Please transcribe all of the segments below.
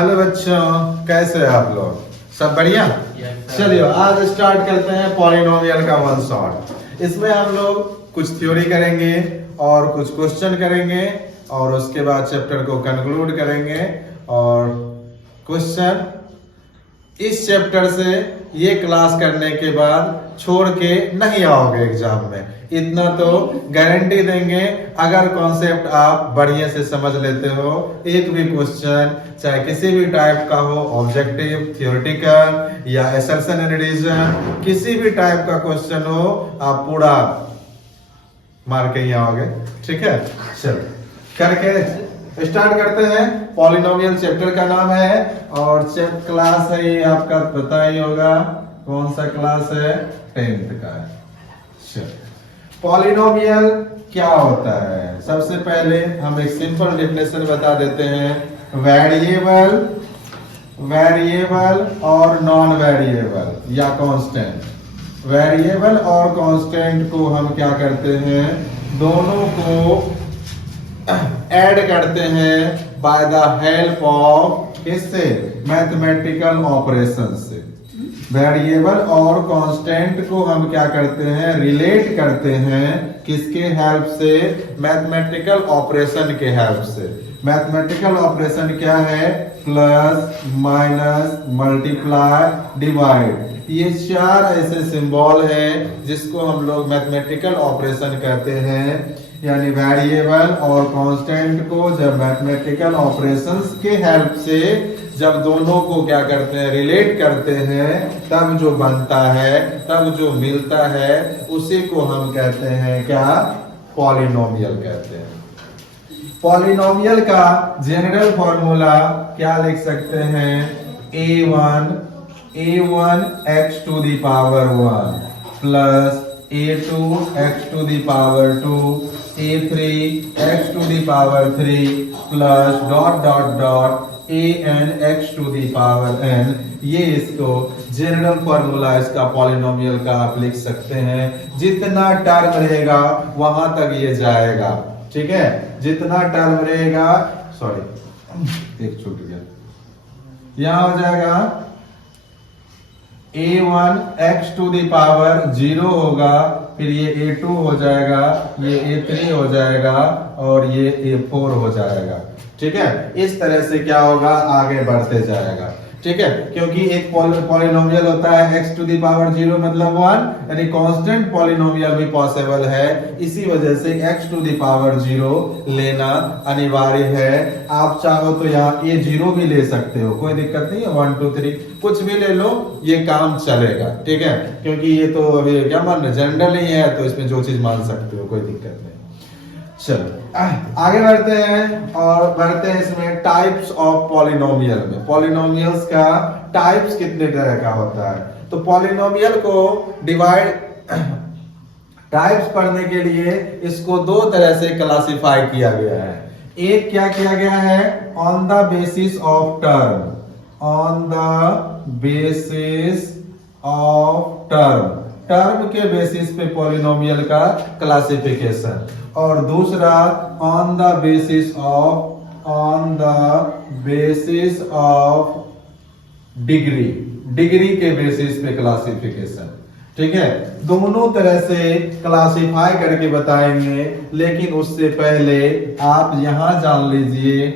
Hello बच्चों, कैसे हैं आप लोग? सब बढ़िया? चलिए आज स्टार्ट करते हैं पॉलिनोमियल का वन शॉट। इसमें हम लोग कुछ थ्योरी करेंगे और कुछ क्वेश्चन करेंगे और उसके बाद चैप्टर को कंक्लूड करेंगे। और क्वेश्चन इस चैप्टर से ये क्लास करने के बाद छोड़ के नहीं आओगे एग्जाम में, इतना तो गारंटी देंगे। अगर कॉन्सेप्ट आप बढ़िया से समझ लेते हो, एक भी क्वेश्चन चाहे किसी भी टाइप का हो, ऑब्जेक्टिव, थ्योरेटिकल या असर्शन एंड रीजन, किसी भी टाइप का क्वेश्चन हो, आप पूरा मार के ही आओगे। ठीक है, चलो करके स्टार्ट करते हैं। पॉलिनोमियल चैप्टर का नाम है और क्लास है ये आपका पता ही होगा कौन सा क्लास है, 10th का है। पॉलिनोमियल क्या होता है? सबसे पहले हम एक सिंपल डेफिनेशन बता देते हैं। वेरिएबल, वेरिएबल और नॉन वेरिएबल या कांस्टेंट। वेरिएबल और कांस्टेंट को हम क्या करते हैं, दोनों को ऐड करते हैं बाय द हेल्प ऑफ किससे? मैथमेटिकल ऑपरेशन से। वेरिएबल और कांस्टेंट को हम क्या करते हैं, रिलेट करते हैं किसके हेल्प से? मैथमेटिकल ऑपरेशन के हेल्प से। मैथमेटिकल ऑपरेशन क्या है? Plus, minus, multiply, divide. ये चार ऐसे सिंबल हैं जिसको हम लोग मैथमेटिकल ऑपरेशन कहते हैं। यानी वेरिएबल और कांस्टेंट को जब मैथमेटिकल ऑपरेशंस के हेल्प से जब दोनों को क्या करते हैं, रिलेट करते हैं, तब जो बनता है, तब जो मिलता है, उसी को हम कहते हैं क्या? पॉलिनोमियल कहते हैं। पॉलिनोमियल का जनरल फॉर्मूला क्या लिख सकते हैं? a1 x to the power 1 plus a2 x to the power 2 a3 x to the power 3 plus dot dot dot an x to the power n। ये इसको जनरल फॉर्मूला इसका polynomial का आप लिख सकते हैं। जितना टर्म रहेगा वहां तक ये जाएगा। ठीक है, जितना टर्म रहेगा, सॉरी एक छूट गया, यहां हो जाएगा a1 x to the power 0 होगा, फिर ये a2 हो जाएगा, ये a3 हो जाएगा और ये a4 हो जाएगा। ठीक है, इस तरह से क्या होगा, आगे बढ़ते जाएगा। ठीक है, क्योंकि एक पॉलिनोमियल होता है x to the power 0 मतलब 1, यानी कांस्टेंट पॉलिनोमियल भी पॉसिबल है। इसी वजह से x to the power 0 लेना अनिवार्य है। आप चाहो तो यहाँ a0 भी ले सकते हो, कोई दिक्कत नहीं है। 1 2 3 कुछ भी ले लो, ये काम चलेगा। ठीक है, क्योंकि ये तो अभी क्या मान रहे, जनरल ही है, तो इसमें जो चीज मान सकते हो, कोई दिक्कत नहीं। चलो आगे बढ़ते हैं और बढ़ते हैं इसमें टाइप्स ऑफ पॉलिनोमियल में। पॉलिनोमियल्स का टाइप्स कितने तरह का होता है? तो पॉलिनोमियल को डिवाइड, टाइप्स पढ़ने के लिए इसको दो तरह से क्लासिफाई किया गया है। एक क्या किया गया है, on the basis of term, on the basis of term, term के बेसिस पे पॉलिनोमियल का क्लासिफिकेशन। और दूसरा on the basis of, on the basis of degree, degree के बेसिस पे क्लासिफिकेशन। ठीक है, दोनों तरह से क्लासिफाई करके बताएंगे, लेकिन उससे पहले आप यहां जान लीजिए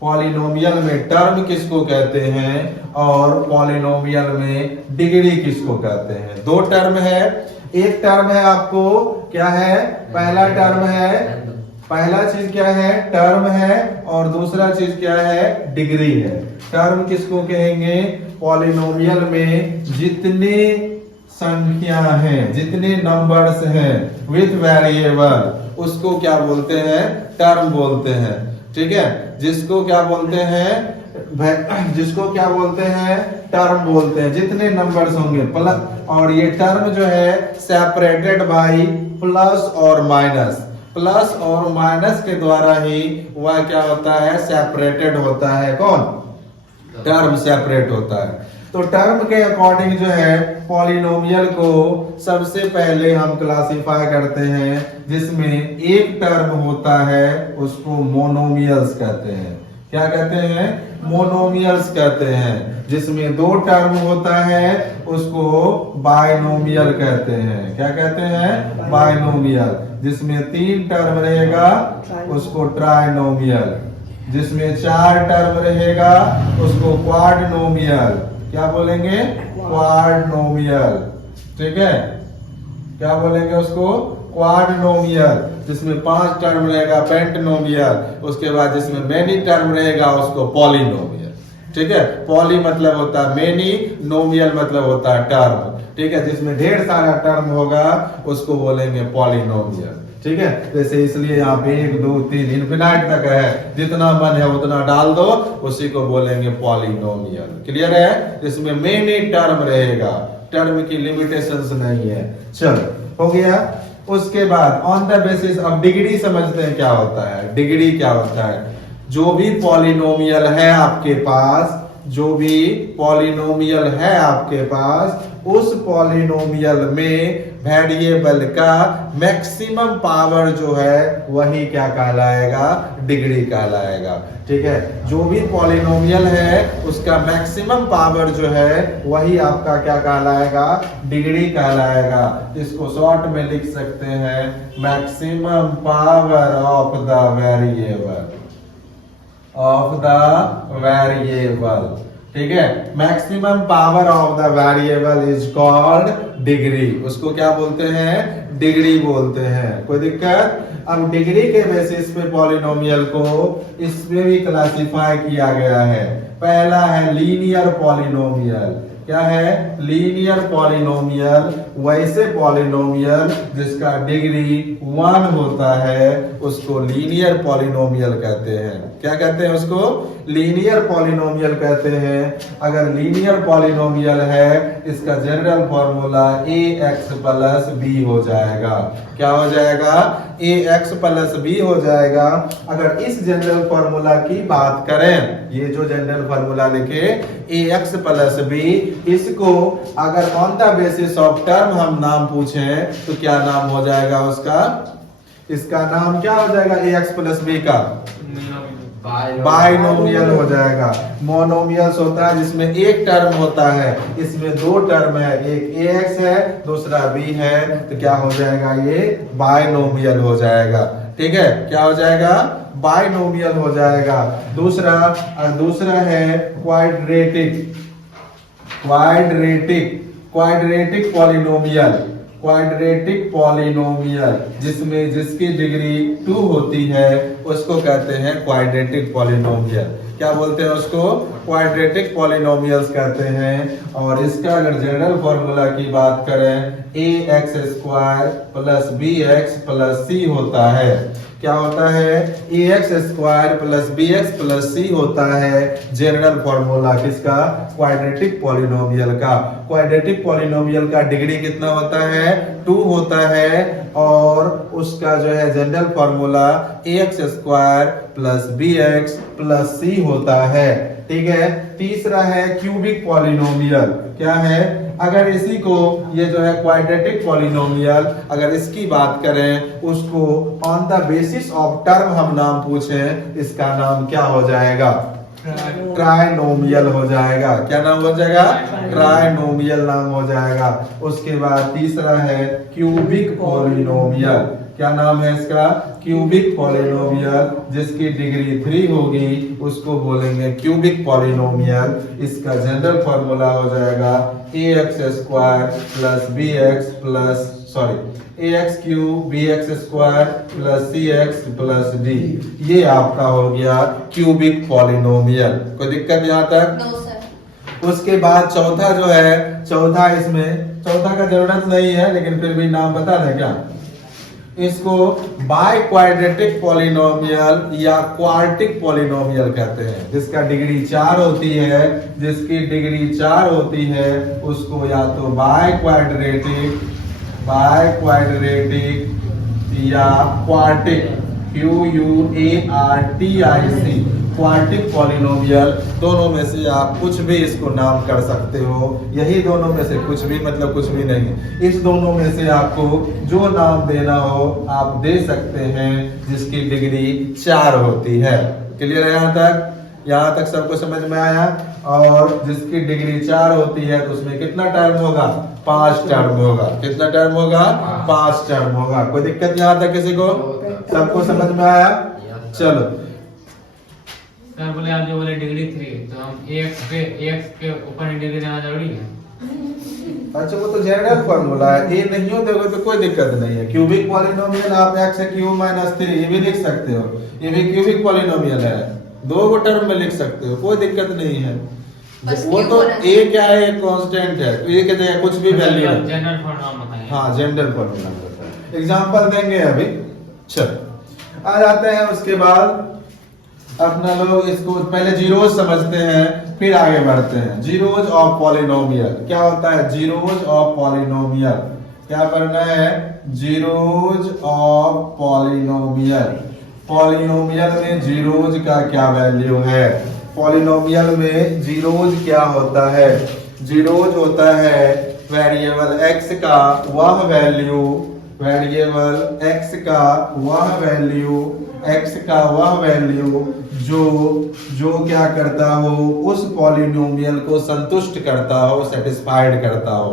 पॉलिनोमियल में टर्म किसको कहते हैं और पॉलिनोमियल में डिग्री किसको कहते हैं। दो टर्म है, एक टर्म है आपको क्या है, पहला टर्म है, पहला चीज क्या है, टर्म है, और दूसरा चीज क्या है, डिग्री है। टर्म किसको कहेंगे, पॉलिनोमियल में जितने संख्या हैं, जितने नंबर्स हैं विथ वेरिएबल, उसको क्या बोलते हैं, टर्म बोलते हैं। ठीक है, जिसको क्या बोलते हैं, जिसको क्या बोलते हैं, टर्म बोलते हैं। जितने नंबर्स होंगे प्लस, और ये टर्म जो है सेपरेटेड बाय प्लस और माइनस, प्लस और माइनस के द्वारा ही वह क्या होता है, सेपरेटेड होता है। कौन? टर्म सेपरेट होता है। तो टर्म के अकॉर्डिंग जो है पॉलिनोमियल को सबसे पहले हम क्लासिफाई करते हैं, जिसमें एक टर्म होता है उसको मोनोमियल्स कहते हैं। क्या कहते हैं? मोनोमियल्स कहते हैं। जिसमें 2 टर्म होता है उसको बाइनोमियल कहते हैं। क्या कहते हैं? बाइनोमियल। जिसमें 3 टर्म रहेगा उसको ट्राइनोमियल। जिसमें 4 टर्म रहेगा उसको क्वाड्रोनोमियल। क्या बोलेंगे? क्वाड्रोनोमियल। ठीक है, क्या बोलेंगे उसको? क्वाड्रोनोमियल। जिसमें 5 टर्म रहेगा पेंटनोमियल। उसके बाद जिसमें मेनी टर्म रहेगा उसको पॉलिनोमियल। ठीक है, पॉली मतलब होता है मेनी, नोमियल मतलब होता है टर्म। ठीक है, जिसमें ढेर सारा टर्म होगा उसको बोलेंगे पॉलिनोमियल। ठीक है, जैसे इसलिए यहाँ पे 1 2 3 इनफिनाइट तक है, जितना मन है उतना डाल दो, उसी को बोलेंगे पॉलिनोमियल। क्लियर है? इसमें मेनी टर्म रहेगा, टर्म की लिमिटेशंस नहीं है। चलो, हो गया। उसके बाद ऑन द बेसिस, अब डिग्री समझते हैं क्या होता है। डिग्री क्या होता है? जो भी पॉलिनोमियल है आपके पास, जो भी पॉलिनोमियल है आपके पास, उस पॉलिनोमियल में वेरिएबल का मैक्सिमम पावर जो है वही क्या कहलाएगा? डिग्री कहलाएगा। ठीक है, जो भी पॉलिनोमियल है उसका मैक्सिमम पावर जो है वही आपका क्या कहलाएगा? डिग्री कहलाएगा। इसको शॉर्ट में लिख सकते हैं maximum power of the variable, of the variable. ठीक है, maximum power of the variable is called degree. उसको क्या बोलते हैं? डिग्री बोलते हैं। कोई दिक्कत? अब डिग्री के बेसिस पे पॉलिनोमियल को इसमें भी क्लासिफाई किया गया है। पहला है लीनियर पॉलिनोमियल। क्या है? Linear polynomial. वैसे पॉलिनोमियल जिसका डिग्री 1 होता है उसको लीनियर पॉलिनोमियल कहते हैं। क्या कहते हैं उसको? लीनियर पॉलिनोमियल कहते हैं। अगर लीनियर पॉलिनोमियल है इसका general formula ax plus b हो जाएगा। क्या हो जाएगा? ax प्लस b हो जाएगा। अगर इस जनरल फॉर्मूला की बात करें, ये जो जनरल फॉर्मूला लिखे ax प्लस b, इसको अगर on the basis of term हम नाम पूछें तो क्या नाम हो जाएगा उसका? इसका नाम क्या हो जाएगा? ax प्लस b का बाइनोमियल हो जाएगा। मोनोमियल्स होता है जिसमें एक टर्म होता है, इसमें 2 टर्म है, एक ax है दूसरा b है, तो क्या हो जाएगा? ये बाइनोमियल हो जाएगा। ठीक है, क्या हो जाएगा? बाइनोमियल हो जाएगा। दूसरा है quadratic, quadratic polynomial. Quadratic polynomial जिसमें जिसकी डिग्री 2 होती है उसको कहते हैं क्वाड्रेटिक पॉलिनोमियल। क्या बोलते हैं उसको? क्वाड्रेटिक पॉलिनोमियल्स कहते हैं। और इसका अगर जनरल फॉर्मूला की बात करें ax square plus bx plus c होता है। क्या होता है? ax square plus bx plus c होता है जनरल फॉर्मूला किसका? क्वाड्रेटिक पॉलिनोमियल का। क्वाड्रेटिक पॉलिनोमियल का डिग्री कितना होता है? 2 होता है। और उसका जो है general formula ax square plus bx plus c होता है। ठीक है, तीसरा है क्यूबिक पॉलिनोमियल। क्या है? अगर इसी को, ये जो है क्वाड्रेटिक पॉलिनोमियल, अगर इसकी बात करें उसको on the basis of term हम नाम पूछें, इसका नाम क्या हो जाएगा? ट्राइनोमियल हो जाएगा। क्या नाम हो जाएगा? ट्राइनोमियल नाम हो जाएगा। उसके बाद तीसरा है क्यूबिक पॉलिनोमियल। क्या नाम है इसका? Cubic polynomial. जिसकी डिग्री 3 होगी उसको बोलेंगे क्यूबिक पॉलिनोमियल। इसका जनरल फॉर्मूला हो जाएगा ax square plus bx plus ax cube bx square plus cx plus d। ये आपका हो गया क्यूबिक पॉलिनोमियल। कोई दिक्कत यहाँ तक? No, sir. उसके बाद चौथा जो है, चौथा का जरूरत नहीं है लेकिन फिर भी नाम बता दें क्या? इसको बाय क्वाड्रेटिक पॉलिनोमियल या क्वार्टिक पॉलिनोमियल कहते हैं। जिसका डिग्री 4 होती है, जिसकी डिग्री 4 होती है उसको या तो बाय क्वाड्रेटिक या क्वार्टिक QUARTIC क्वार्टिक पॉलिनोमियल, दोनों में से आप कुछ भी इसको नाम कर सकते हो। यही दोनों में से कुछ भी मतलब कुछ भी नहीं, इस दोनों में से आपको जो नाम देना हो आप दे सकते हैं जिसकी डिग्री 4 होती है। क्लियर है यहाँ तक? यहाँ तक सबको समझ में आया। और जिसकी डिग्री 4 होती है तो उसमें कितना टर्म होगा? 5 टर्म होगा। कितना टर्म होगा? 5 टर्म होगा। कोई दिक्कत यहाँ तक किसी को? सबको समझ में आया? चलो सर बोले आप जो बोले डिग्री 3 तो हम एक्स के ऊपर डिग्री देना जरूरी है? अच्छा वो तो जनरल फॉर्मूला है, ये नहीं हो देखो तो कोई दिक्कत नहीं है। क्यूबिक पॉलिनोमियल आप x क्यूब माइनस 3 ये भी लिख सकते हो, ये भी क्यूबिक पॉलिनोमियल है, दो गो टर्म में लिख सकते हो, कोई दिक्कत नहीं है। वो तो a क्या है? एक कांस्टेंट है, तो ये कहते हैं कुछ भी वैल्यू है। जनरल फॉर्मूला बताइए। हाँ जनरल फॉर्मूला एग्जांपल देंगे अभी। चल आ जाते हैं उसके बाद अपना लोग इसको पहले जीरोज समझते हैं फिर आगे बढ़ते हैं। जीरोज ऑफ पॉलिनोमियल क्या होता है? जीरोज ऑफ पॉलिनोमियल क्या करना है? Zeros of polynomial. पॉलिनोमियल में जीरोज का क्या वैल्यू है? पॉलिनोमियल में जीरोज क्या होता है? जीरोज होता है वेरिएबल x का वह वैल्यू, वेरिएबल x का वह वैल्यू, x का वह वैल्यू जो क्या करता हो? उस पॉलिनोमियल को संतुष्ट करता हो, सेटिस्फाइड करता हो।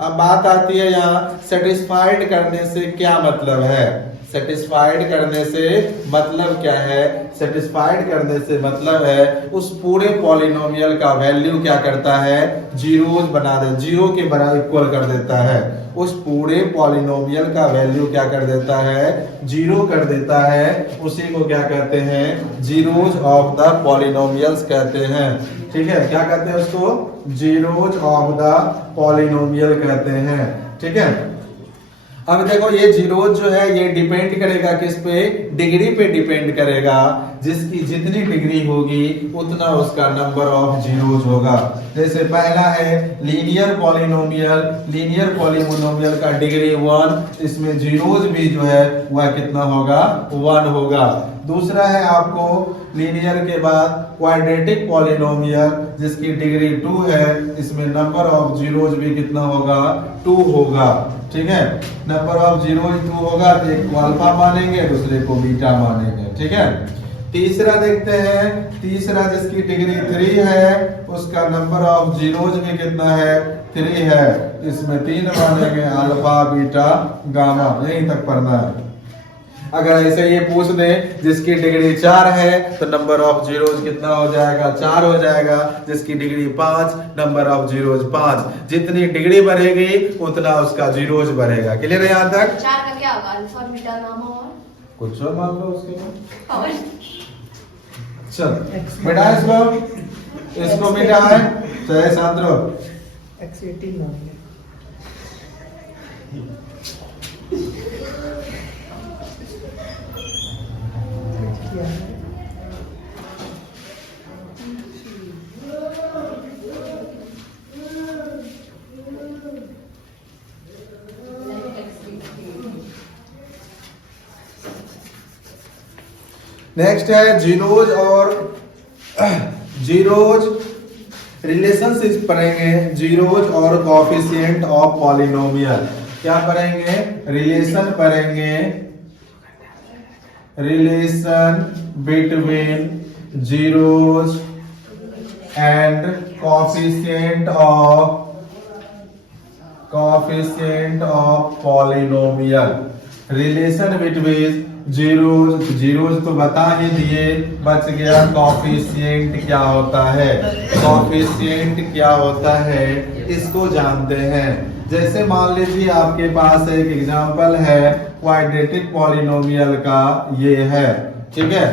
अब बात आती है यहाँ सेटिस्फाइड करने से क्या मतलब है? सेटिस्फाइड करने से मतलब क्या है? सेटिस्फाइड करने से मतलब है उस पूरे पॉलिनोमियल का वैल्यू क्या करता है? जीरोज बना दे, जीरो के बराबर इक्वल कर देता है। उस पूरे पॉलिनोमियल का वैल्यू क्या कर देता है? जीरो कर देता है। उसी को क्या कहते हैं? जीरोज ऑफ द पॉलिनोमियल्स कहते हैं। ठीक है, क्या कहते हैं उसको? जीरोज ऑफ द पॉलिनोमियल कहते हैं। ठीक है, अब देखो ये जीरोज जो है ये डिपेंड करेगा किस पे? डिग्री पे डिपेंड करेगा। जिसकी जितनी डिग्री होगी उतना उसका नंबर ऑफ जीरोज होगा। जैसे पहला है लीनियर पॉलिनोमियल, लीनियर पॉलिनोमियल का डिग्री 1, इसमें जीरोज भी जो है वह कितना होगा? 1 होगा। दूसरा है आपको लीनियर के बाद क्वाड्रेटिक पॉलिनोमियल जिसकी डिग्री 2 है, इसमें नंबर ऑफ जीरोज भी कितना होगा? 2 होगा। ठीक है, नंबर ऑफ जीरोज 2 होगा तो एक को अल्फा मानेंगे दूसरे को बीटा मानेंगे। ठीक है, तीसरा देखते हैं, तीसरा जिसकी डिग्री 3 है उसका नंबर ऑफ जीरोज भी कितना है? 3 है। इसमें 3 मानेंगे अल्फा बीटा गामा, यहीं तक पढ़ना है। अगर ऐसे ये पूछ दे जिसकी डिग्री 4 है तो नंबर ऑफ जीरोज कितना हो जाएगा? 4 हो जाएगा। जिसकी डिग्री 5 नंबर ऑफ जीरोज 5। जितनी डिग्री बढ़ेगी उतना उसका जीरोज बढ़ेगा। क्लियर है यहाँ तक? 4 का क्या होगा? अल्फा बीटा गामा और कुछ और मान लो उसके बाद। पावर। चल बेटा इसको मिटा है चाहे सांद्रो x18 मान ले। क्या है? नेक्स्ट है जीरोज और जीरोज रिलेशनशिप पढ़ेंगे। जीरोज और कोएफिशिएंट ऑफ पॉलिनोमियल क्या पढ़ेंगे? रिलेशन पढ़ेंगे, relation between zeros and coefficient of polynomial. Relation between zeros, zeros तो बता ही दिए, बच गया कोएफिशिएंट क्या होता है। कोएफिशिएंट क्या होता है इसको जानते हैं। जैसे मान लीजिए आपके पास एक एग्जांपल है क्वाड्रेटिक पॉलिनोमियल का, ये है। ठीक है,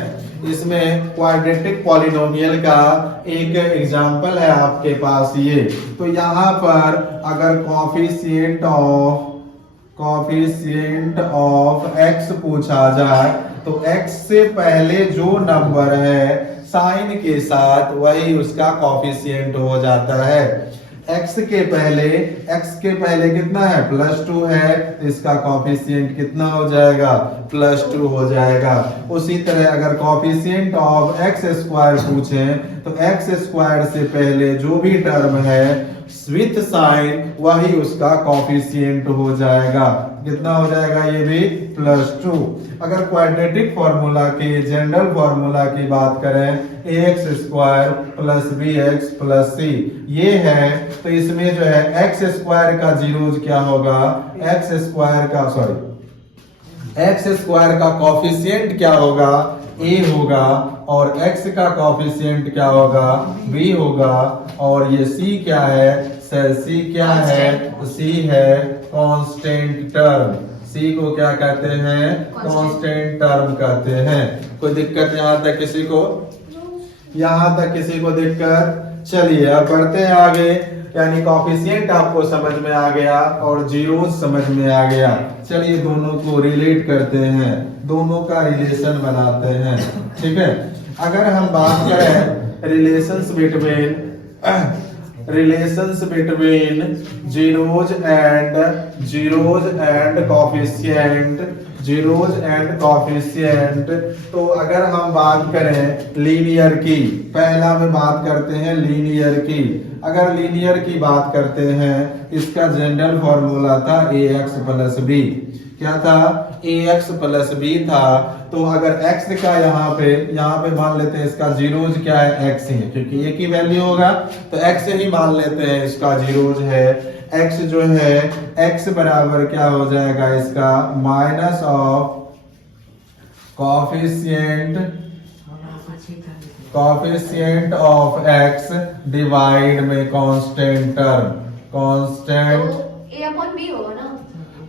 इसमें क्वाड्रेटिक पॉलिनोमियल का एक एग्जांपल है आपके पास ये। तो यहाँ पर अगर कोएफिशिएंट ऑफ x पूछा जाए तो x से पहले जो नंबर है साइन के साथ वही उसका कोएफिशिएंट हो जाता है। x के पहले कितना है? +2 है, इसका कोएफिशिएंट कितना हो जाएगा? +2 हो जाएगा। उसी तरह अगर कोएफिशिएंट ऑफ x² पूछें तो x² से पहले जो भी टर्म है विथ साइन वही उसका कोएफिशिएंट हो जाएगा। कितना हो जाएगा ये भी +2। अगर क्वाड्रेटिक फॉर्मूला की जनरल फॉर्मूला की बात करें ax² + bx + c ये है, तो इसमें जो है x² का जीरोज क्या होगा, x² का कॉफिशिएंट क्या होगा, a होगा, और x का कॉफिशिएंट क्या होगा, b होगा, और ये c क्या है, c क्या है, c है कांस्टेंट टर्म। c को क्या कहते हैं, कांस्टेंट टर्म कहते हैं। कोई दिक्कत यहाँ तक किसी को, यहाँ तक किसी को दिक्कत? चलिए अब बढ़ते हैं आगे। यानी कॉफिशिएंट आपको समझ में आ गया और जीरोस समझ में आ गया। चलिए दोनों को रिलेट करते हैं, दोनों का रिलेशन बनाते हैं। ठीक है, अगर हम बात करें relations between zeros and coefficient, तो अगर हम बात करें लीनियर की, पहला में बात करते हैं लीनियर की। अगर लीनियर की बात करते हैं, इसका जनरल फॉर्मूला था ax + b। क्या था, ax + b था। तो अगर x का यहाँ पे मान लेते हैं इसका जीरोज क्या है, x ही है, क्योंकि एक ही वैल्यू होगा तो x ही मान लेते हैं इसका जीरोज है। x जो है, x बराबर क्या हो जाएगा इसका, minus of coefficient of x divide में कांस्टेंट टर्म, a/b होगा ना।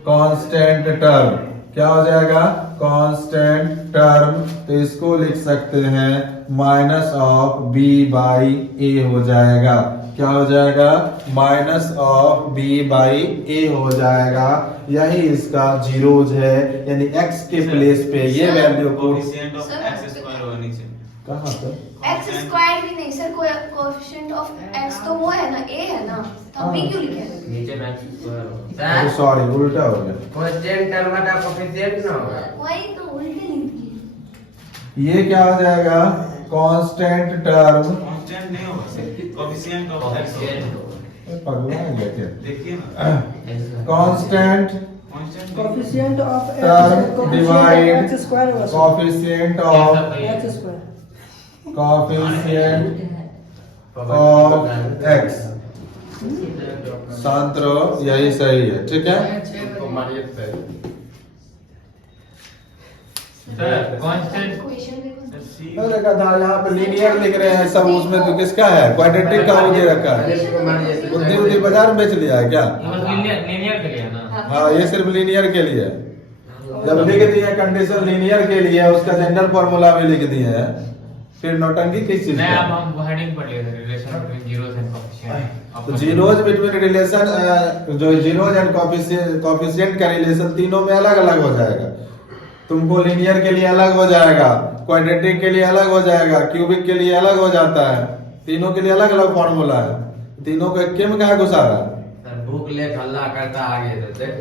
कांस्टेंट टर्म क्या हो जाएगा, कांस्टेंट टर्म। तो इसको लिख सकते हैं माइनस ऑफ b/a हो जाएगा। क्या हो जाएगा, माइनस ऑफ b/a हो जाएगा। यही इसका जीरोज है, यानी x के प्लेस पे ये वैल्यू को कोएफिशिएंट ऑफ x² होगा नीचे। कहाँ पर, x² भी नहीं सर, कोएफिशिएंट ऑफ x तो वो है ना, a है ना, तो b क्यों लिखे? नीचे में x² सॉरी उल्टा हो गया। कांस्टेंट टर्म का कोएफिशिएंट ना होगा, वही तो उल्टे लिख दिए। ये क्या हो जाएगा, कांस्टेंट टर्म, कांस्टेंट नहीं होगा, कोएफिशिएंट ऑफ x पगला है क्या, देखिए ना, constant constant coefficient of term divide x² होगा कोएफिशिएंट ऑफ x²। x। शांत रहो, यही सही है। ठीक है, कांस्टेंट इक्वेशन देखो। c देखा था यहाँ पे लीनियर लिख रहे हैं सब, उसमें तो किसका है, क्वाड्रेटिक का वो दे रखा है। बुद्धि बाजार में बेच लिया है क्या? लीनियर के लिए ना। हाँ, ये सिर्फ लीनियर के लिए है। जब लिख दिए कंडीशन लीनियर के लिए, उसका जनरल फॉर्मूला भी लिख दिए हैं, फिर नौटंकी किस चीज नहीं, का? अब हम हेडिंग पढ़ लिए थे, relation between zeros and coefficient. तो जीरोज बिटवीन रिलेशन, जो जीरोज एंड कोएफिशिएंट का रिलेशन तीनों में अलग अलग हो जाएगा। तुमको लीनियर के लिए अलग हो जाएगा, क्वाड्रेटिक के लिए अलग हो जाएगा, क्यूबिक के लिए अलग हो जाता है। तीनों के लिए अलग अलग फॉर्मूला है, तीनों को एक में कहा घुसा रहा है। भूख ले हल्ला करता आगे तो देख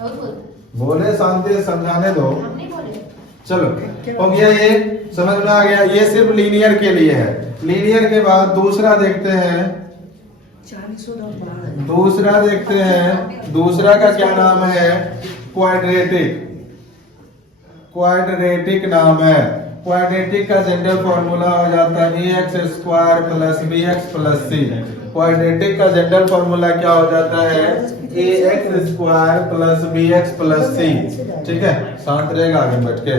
और बोल, बोले शांति से समझाने दो। हम नहीं बोले। चलो हो गया, ये समझ में आ गया। ये सिर्फ लीनियर के लिए है। लीनियर के बाद दूसरा देखते हैं, 412। दूसरा देखते हैं। दूसरा का क्या नाम है, क्वाड्रेटिक। क्वाड्रेटिक नाम है। क्वाड्रेटिक का जनरल फॉर्मूला हो जाता है ax² + bx + c। क्वाड्रेटिक का जनरल फॉर्मूला क्या हो जाता है, ax² + bx + c। ठीक है, शांत रहेगा आगे बैठ के।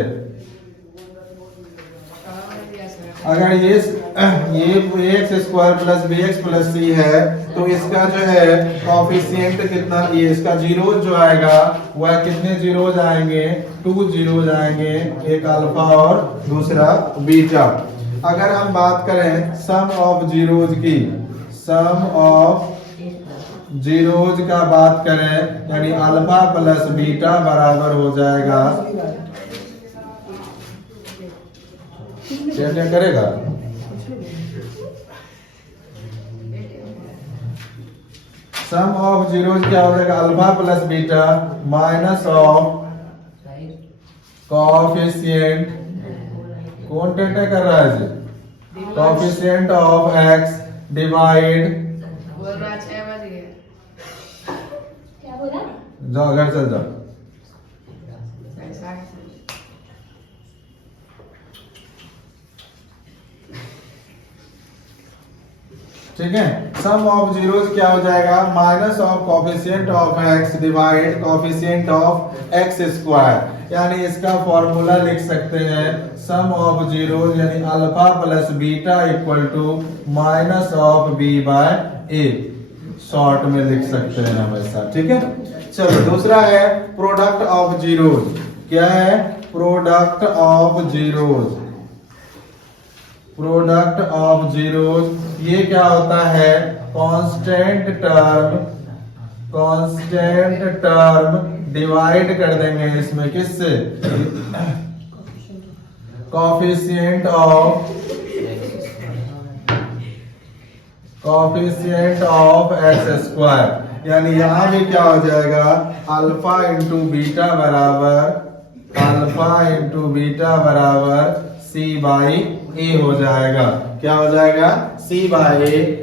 अगर ये ax² + bx + c है, तो इसका जो है कॉफिशिएंट कितना, ये इसका जीरो जो आएगा वह कितने जीरोज आएंगे, 2 जीरोज आएंगे, एक अल्फा और दूसरा बीटा। अगर हम बात करें सम ऑफ जीरोज की, सम ऑफ जीरोज का बात करें, यानी अल्फा प्लस बीटा बराबर हो जाएगा, क्या करेगा, सम ऑफ जीरोज क्या हो जाएगा, alpha plus beta minus of coefficient, कौन टेटा कर रहा है जी, कॉफिशिएंट ऑफ x डिवाइड क्या बोला? जाओ घर चल जाओ। ठीक है, सम ऑफ जीरोज क्या हो जाएगा, minus of coefficient of x divide coefficient of x square. यानी इसका फॉर्मूला लिख सकते हैं सम ऑफ जीरोज यानी alpha plus beta equal to minus of b by a, short में लिख सकते हैं हमेशा। ठीक है, चलो दूसरा है प्रोडक्ट ऑफ जीरोज। क्या है, product of zeros. Product of zeros ये क्या होता है, कांस्टेंट टर्म डिवाइड कर देंगे इसमें किससे, कॉफिशिएंट ऑफ एक्स स्क्वायर। यानी यहां भी क्या हो जाएगा, अल्फा इंटू बीटा बराबर सी बाई ए हो जाएगा। क्या हो जाएगा, सी बाई ए।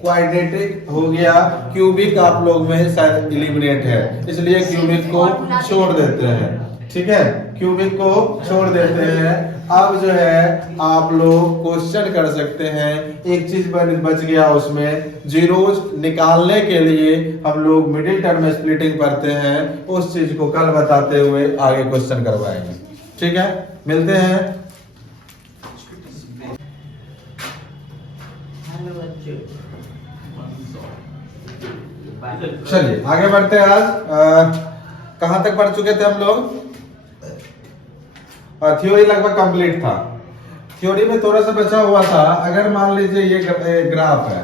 क्वाड्रेटिक हो गया, क्यूबिक आप लोग में शायद एलिमिनेट है, इसलिए क्यूबिक को छोड़ देते हैं। ठीक है, क्यूबिक को छोड़ देते हैं। अब जो है आप लोग क्वेश्चन कर सकते हैं, एक चीज बच गया उसमें, जीरोज निकालने के लिए हम लोग मिडिल टर्म स्प्लिटिंग पढ़ते हैं, उस चीज को कल बताते हुए आगे क्वेश्चन करवाएंगे। ठीक है, मिलते हैं। चलिए आगे बढ़ते हैं। आज कहां तक पढ़ चुके थे हम लोग, थ्योरी लगभग कंप्लीट था। थ्योरी में थोड़ा सा बचा हुआ था, अगर मान लीजिए ये ग्राफ है,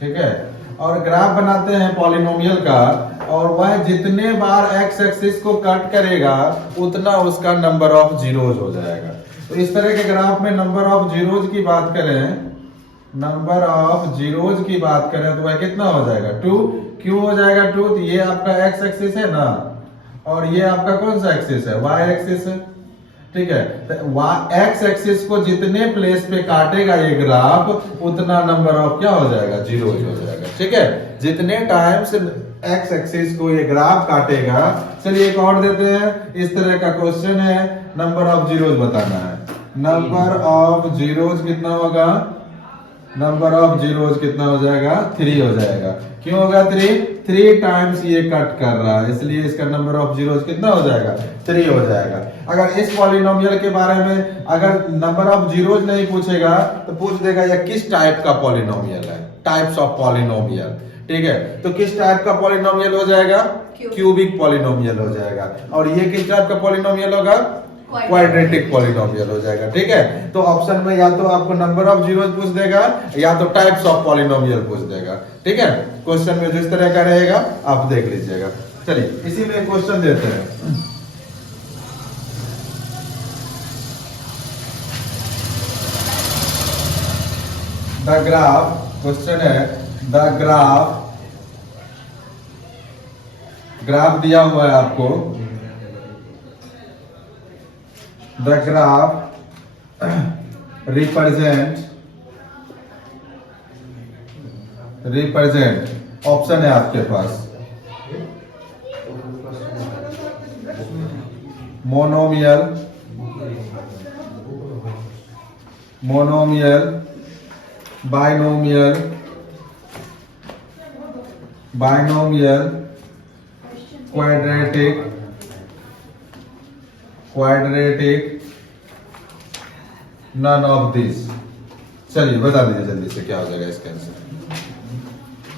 ठीक है, और ग्राफ बनाते हैं पॉलिनोमियल का, और वह जितने बार एक्स एक्सिस को कट करेगा उतना उसका नंबर ऑफ जीरोज हो जाएगा। तो इस तरह के ग्राफ में नंबर ऑफ जीरोज की बात करें, तो वह कितना हो जाएगा, 2। क्यों हो जाएगा 2, तो ये आपका एक्स एक्सिस है ना, और ये आपका कौन सा एक्सिस है, वाई एक्सिस है। ठीक है, तो एक्स एक्सिस को जितने प्लेस पे काटेगा ये ग्राफ, उतना नंबर ऑफ क्या हो जाएगा, जीरोज हो जाएगा। ठीक है, जितने टाइम्स एक्स एक्सिस को ये ग्राफ काटेगा। चलिए एक और देते हैं, इस तरह का क्वेश्चन है, नंबर ऑफ जीरोज बताना है। नंबर ऑफ जीरोज कितना होगा, नंबर ऑफ जीरोज कितना हो जाएगा, 3 हो जाएगा। क्यों होगा 3 टाइम्स ये कट कर रहा है, इसलिए इसका नंबर ऑफ जीरोज कितना हो जाएगा, 3 हो जाएगा। अगर इस पॉलिनोमियल के बारे में अगर नंबर ऑफ जीरोज नहीं पूछेगा तो पूछ देगा यह किस टाइप का पॉलिनोमियल है, टाइप्स ऑफ पॉलिनोमियल। ठीक है, तो किस टाइप का पॉलिनोमियल हो जाएगा, क्यूबिक पॉलिनोमियल हो जाएगा। और ये किस टाइप का पॉलिनोमियल होगा, क्वाड्रेटिक पॉलिनोमियल हो जाएगा। ठीक है, तो ऑप्शन में या तो आपको नंबर ऑफ जीरोज पूछ देगा या तो टाइप्स ऑफ पॉलिनोमियल पूछ देगा। ठीक है, क्वेश्चन में जिस तरह का रहेगा आप देख लीजिएगा। चलिए इसी में क्वेश्चन देते हैं। द ग्राफ, क्वेश्चन है द ग्राफ दिया हुआ है आपको। The graph represent ऑप्शन है आपके पास, monomial, binomial, quadratic, none of this. चलिए बता दीजिए जल्दी से क्या हो जाएगा इसका आंसर,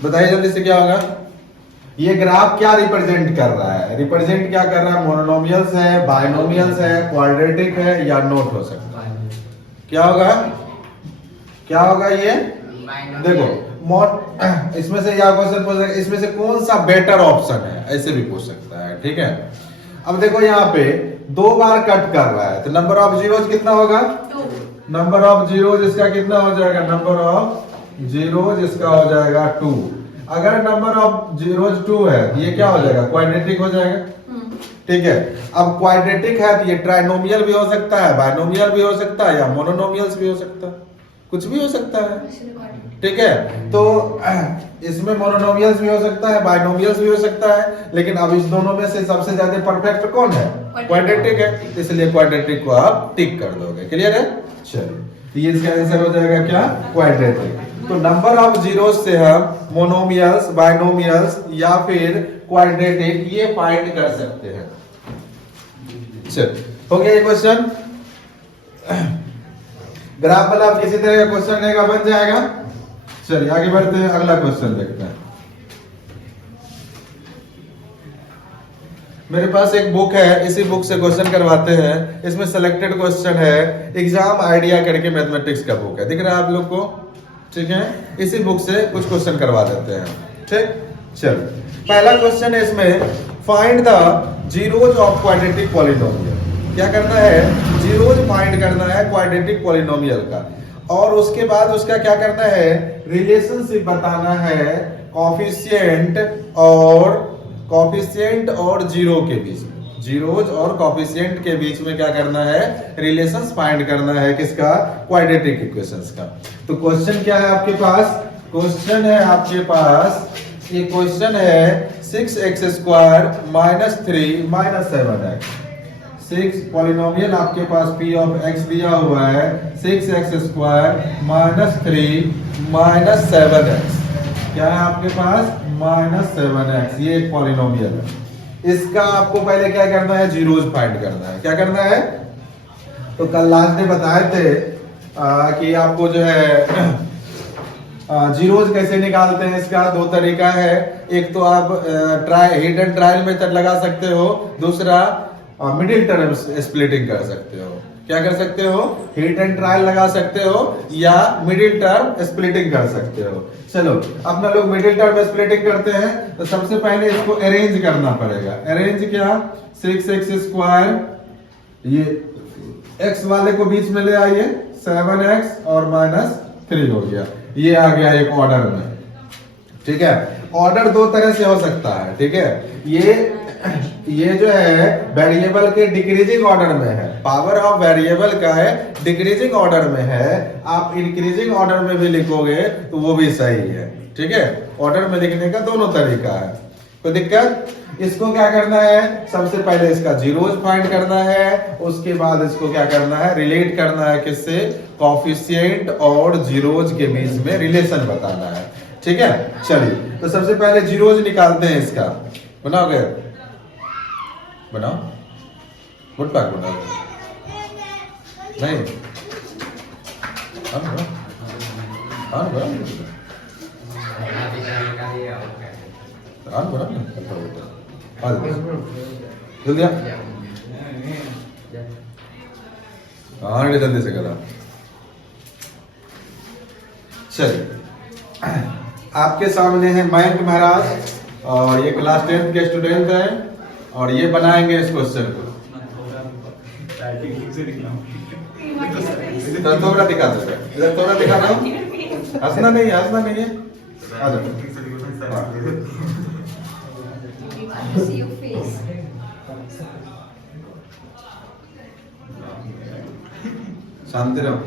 बताइए जल्दी से क्या होगा। ये ग्राफ क्या रिप्रेजेंट कर रहा है, रिप्रेजेंट क्या कर रहा है, मोनोमियल्स है, बाइनोमियल्स है, क्वाड्रेटिक है, या नोट हो सकता है। क्या होगा ये, देखो इसमें से या क्वेश्चन पूछ सकता है इसमें से कौन सा बेटर ऑप्शन है, ऐसे भी पूछ सकता है। ठीक है, अब देखो यहाँ पे 2 बार कट कर रहा है, तो नंबर ऑफ जीरोज कितना होगा, 2। नंबर ऑफ जीरोज इसका कितना हो जाएगा, नंबर ऑफ जीरोज इसका हो जाएगा 2। अगर नंबर ऑफ जीरोज 2 है तो ये क्या हो जाएगा, क्वाड्रेटिक हो जाएगा। ठीक है, अब क्वाड्रेटिक है तो ये ट्राइनोमियल भी हो सकता है, बाइनोमियल भी हो सकता है, या मोनोनोमियल्स भी हो सकता है। कुछ भी हो सकता है, ठीक है। तो इसमें मोनोनोमियल्स भी हो सकता है, बाइनोमियल्स भी हो सकता है, लेकिन अब इस दोनों में से सबसे ज्यादा परफेक्ट कौन है? क्वाड्रेटिक है, इसलिए क्वाड्रेटिक को आप टिक कर दोगे। क्लियर है? चलिए, तो ये इसका आंसर हो जाएगा क्या? क्वाड्रेटिक। तो नंबर ऑफ जीरोस से हम मोनोमियल्स, बाइनोमियल्स या फिर क्वाड्रेटिक ये फाइंड कर सकते हैं। चलिए, हो गया ये क्वेश्चन। ग्राफ वाला आप किसी तरह का क्वेश्चन रहेगा बन जाएगा। चलिए आगे बढ़ते हैं, अगला क्वेश्चन देखते हैं। मेरे पास एक बुक है, इसी बुक से क्वेश्चन करवाते हैं। इसमें सिलेक्टेड क्वेश्चन है, एग्जाम आइडिया करके मैथमेटिक्स का बुक है, दिख रहा है आप लोग को? ठीक है, इसी बुक से कुछ क्वेश्चन करवा देते हैं। ठीक, चलिए पहला क्वेश्चन है इसमें, find the zeros of quadratic polynomial. क्या करना है? जीरोज फाइंड करना है क्वाड्रेटिक पॉलिनोमियल का, और उसके बाद उसका क्या करना है? रिलेशनशिप बताना है कॉफिशिएंट और जीरो के बीच में। जीरोज और कॉफिशिएंट के बीच में क्या करना है? रिलेशंस फाइंड करना है, किसका? क्वाड्रेटिक इक्वेशंस का। तो क्वेश्चन क्या है आपके पास? क्वेश्चन है आपके पास, ये क्वेश्चन है 6x² - 3 - 7x। 6 पॉलिनोमियल आपके पास p ऑफ x दिया हुआ है, 6x² - 3 - 7x। क्या है आपके पास? -7x। ये एक पॉलिनोमियल है। इसका आपको पहले क्या करना है? जीरोज फाइंड करना है। क्या करना है? तो कल लास्ट में बताए थे कि आपको जो है जीरोज कैसे निकालते हैं। इसका दो तरीका है, एक तो आप हिट एंड ट्रायल मेथड लगा सकते हो, दूसरा मिडिल टर्म स्प्लिटिंग कर सकते हो। क्या कर सकते हो? हिट एंड ट्रायल लगा सकते हो या मिडिल टर्म स्प्लिटिंग कर सकते हो। चलो अपना लोग मिडिल टर्म स्प्लिटिंग करते हैं, तो सबसे पहले इसको अरेंज करना पड़ेगा। अरेंज क्या? 6x², ये x वाले को बीच में ले आइए, 7x और -3 हो गया। ये आ गया एक ऑर्डर में, ठीक है। ऑर्डर दो तरह से हो सकता है, ठीक है। ये जो है वेरिएबल के डिक्रीजिंग ऑर्डर में है, पावर ऑफ वेरिएबल का है डिक्रीजिंग ऑर्डर में है। आप इंक्रीजिंग ऑर्डर में भी लिखोगे तो वो भी सही है, ठीक है। ऑर्डर में लिखने का दोनों तरीका है, कोई दिक्कत? इसको क्या करना है? सबसे पहले इसका जीरोज फाइंड करना है, उसके बाद इसको क्या करना है? रिलेट करना है, किससे? कॉफिशिएंट और जीरोज के बीच में रिलेशन बताना है, ठीक है। चलिए तो सबसे पहले जीरोज निकालते हैं। इसका बनाओगे? बनाओ, गुड पैक बनाओ। नहीं जल्दी जल्दी से करा। चलिए आपके सामने है मयंक महाराज, और ये क्लास 10th के स्टूडेंट हैं, और ये बनाएंगे इस क्वेश्चन को। तो थोड़ा दिखा दो, इधर थोड़ा दिखा दो। हंसना नहीं है, हंसना नहीं है। आ जाओ। See your face. शांति रहो।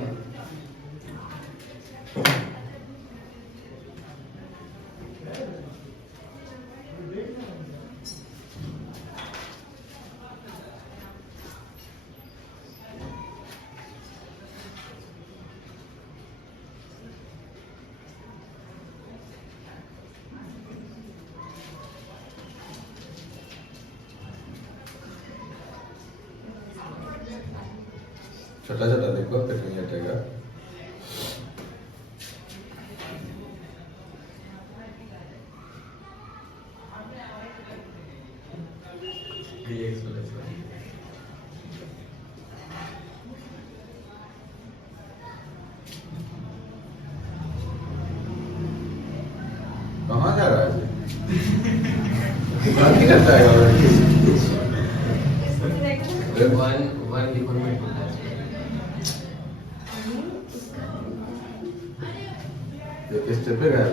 छोटा छोटा देखो, फिर नहीं हटेगा। कहाँ जा रहा है? नहीं करता है वन इक्वल में किस स्टेप पे गया?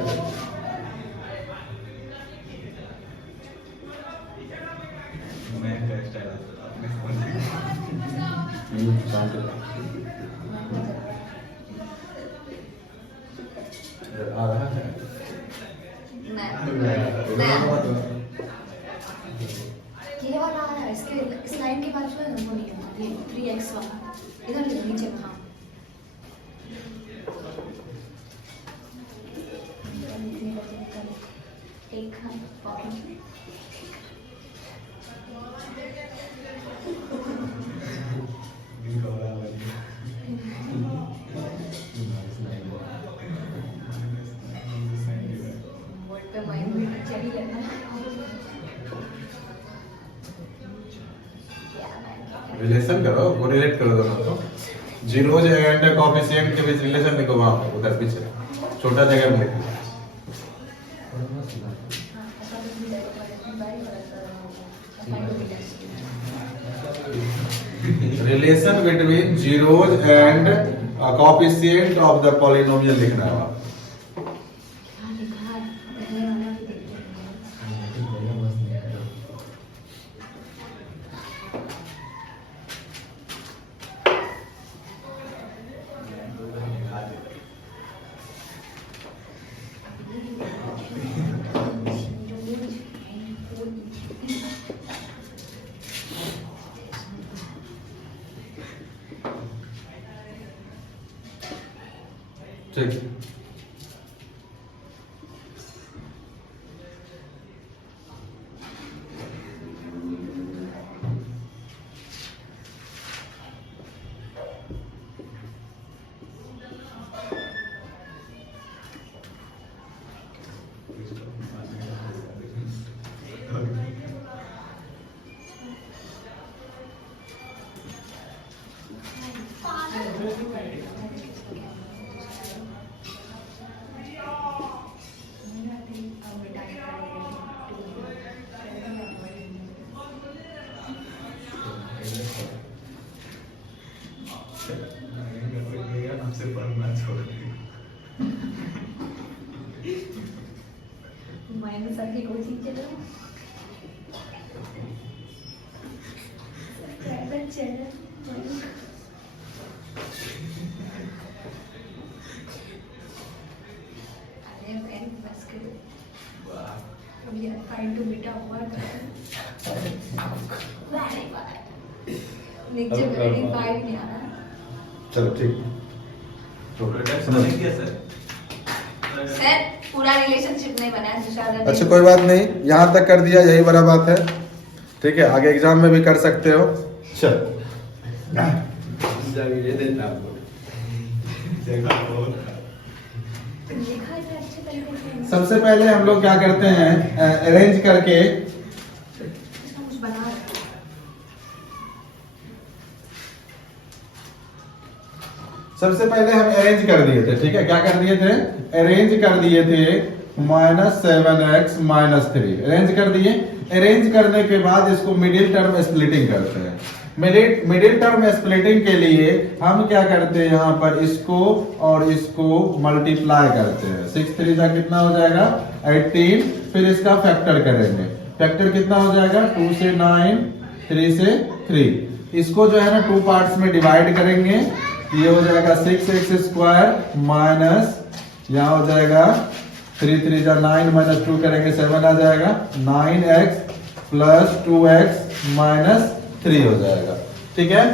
ये वाला आ रहा है, इसके इस लाइन के बाद जो है वो नहीं है, 3x वाला इधर ले नीचे। हाँ एक पॉकेट बोर्ड पे माइंड भी चली लेना रिलेशन करो, कोरिलेट करो दोनों को। जीरोज एंड कोएफिशिएंट के बीच रिलेशन देखो वहां उधर पीछे छोटा जगह में लिखो। Relation between zeros and coefficient of the polynomial लिखना है वहां। ठीक माइनस अभी कोचिंग चलो प्राइवेट चैनल अरे मैं बस कर अभी फाइंड टू बीटा हुआ वेरी बैड नीचे वेरी फाइव नहीं आ रहा। चलो ठीक नहीं किया सर। सर पूरा रिलेशनशिप नहीं बना है तुषार। अच्छा कोई बात नहीं, यहाँ तक कर दिया, यही बड़ा बात है। ठीक है, आगे एग्जाम में भी कर सकते हो। चल लिखा है अच्छे तरीके से। सबसे पहले हम लोग क्या करते हैं, अरेंज करके इसका कुछ बना रहे हैं। सबसे पहले हम अरेंज कर दिए थे। ठीक है, क्या कर दिए थे, अरेंज कर दिए थे -7x -3 अरेंज कर दिए। अरेंज करने के बाद इसको मिडिल टर्म स्प्लिटिंग करते हैं। मिडिल टर्म स्प्लिटिंग के लिए हम क्या करते हैं, यहाँ पर इसको और इसको मल्टीप्लाई करते हैं। 6 3 जा कितना हो जाएगा 18, फिर इसका फैक्टर करेंगे। फैक्टर कितना हो जाएगा 2 से 9, 3 से 3। इसको जो है ना 2 पार्ट्स में डिवाइड करेंगे। ये हो जाएगा 6x² माइनस यहाँ हो जाएगा 3 3 जा 9 -2 करेंगे 7 आ जाएगा 9x प्लस 2x माइनस 3 हो जाएगा। ठीक है,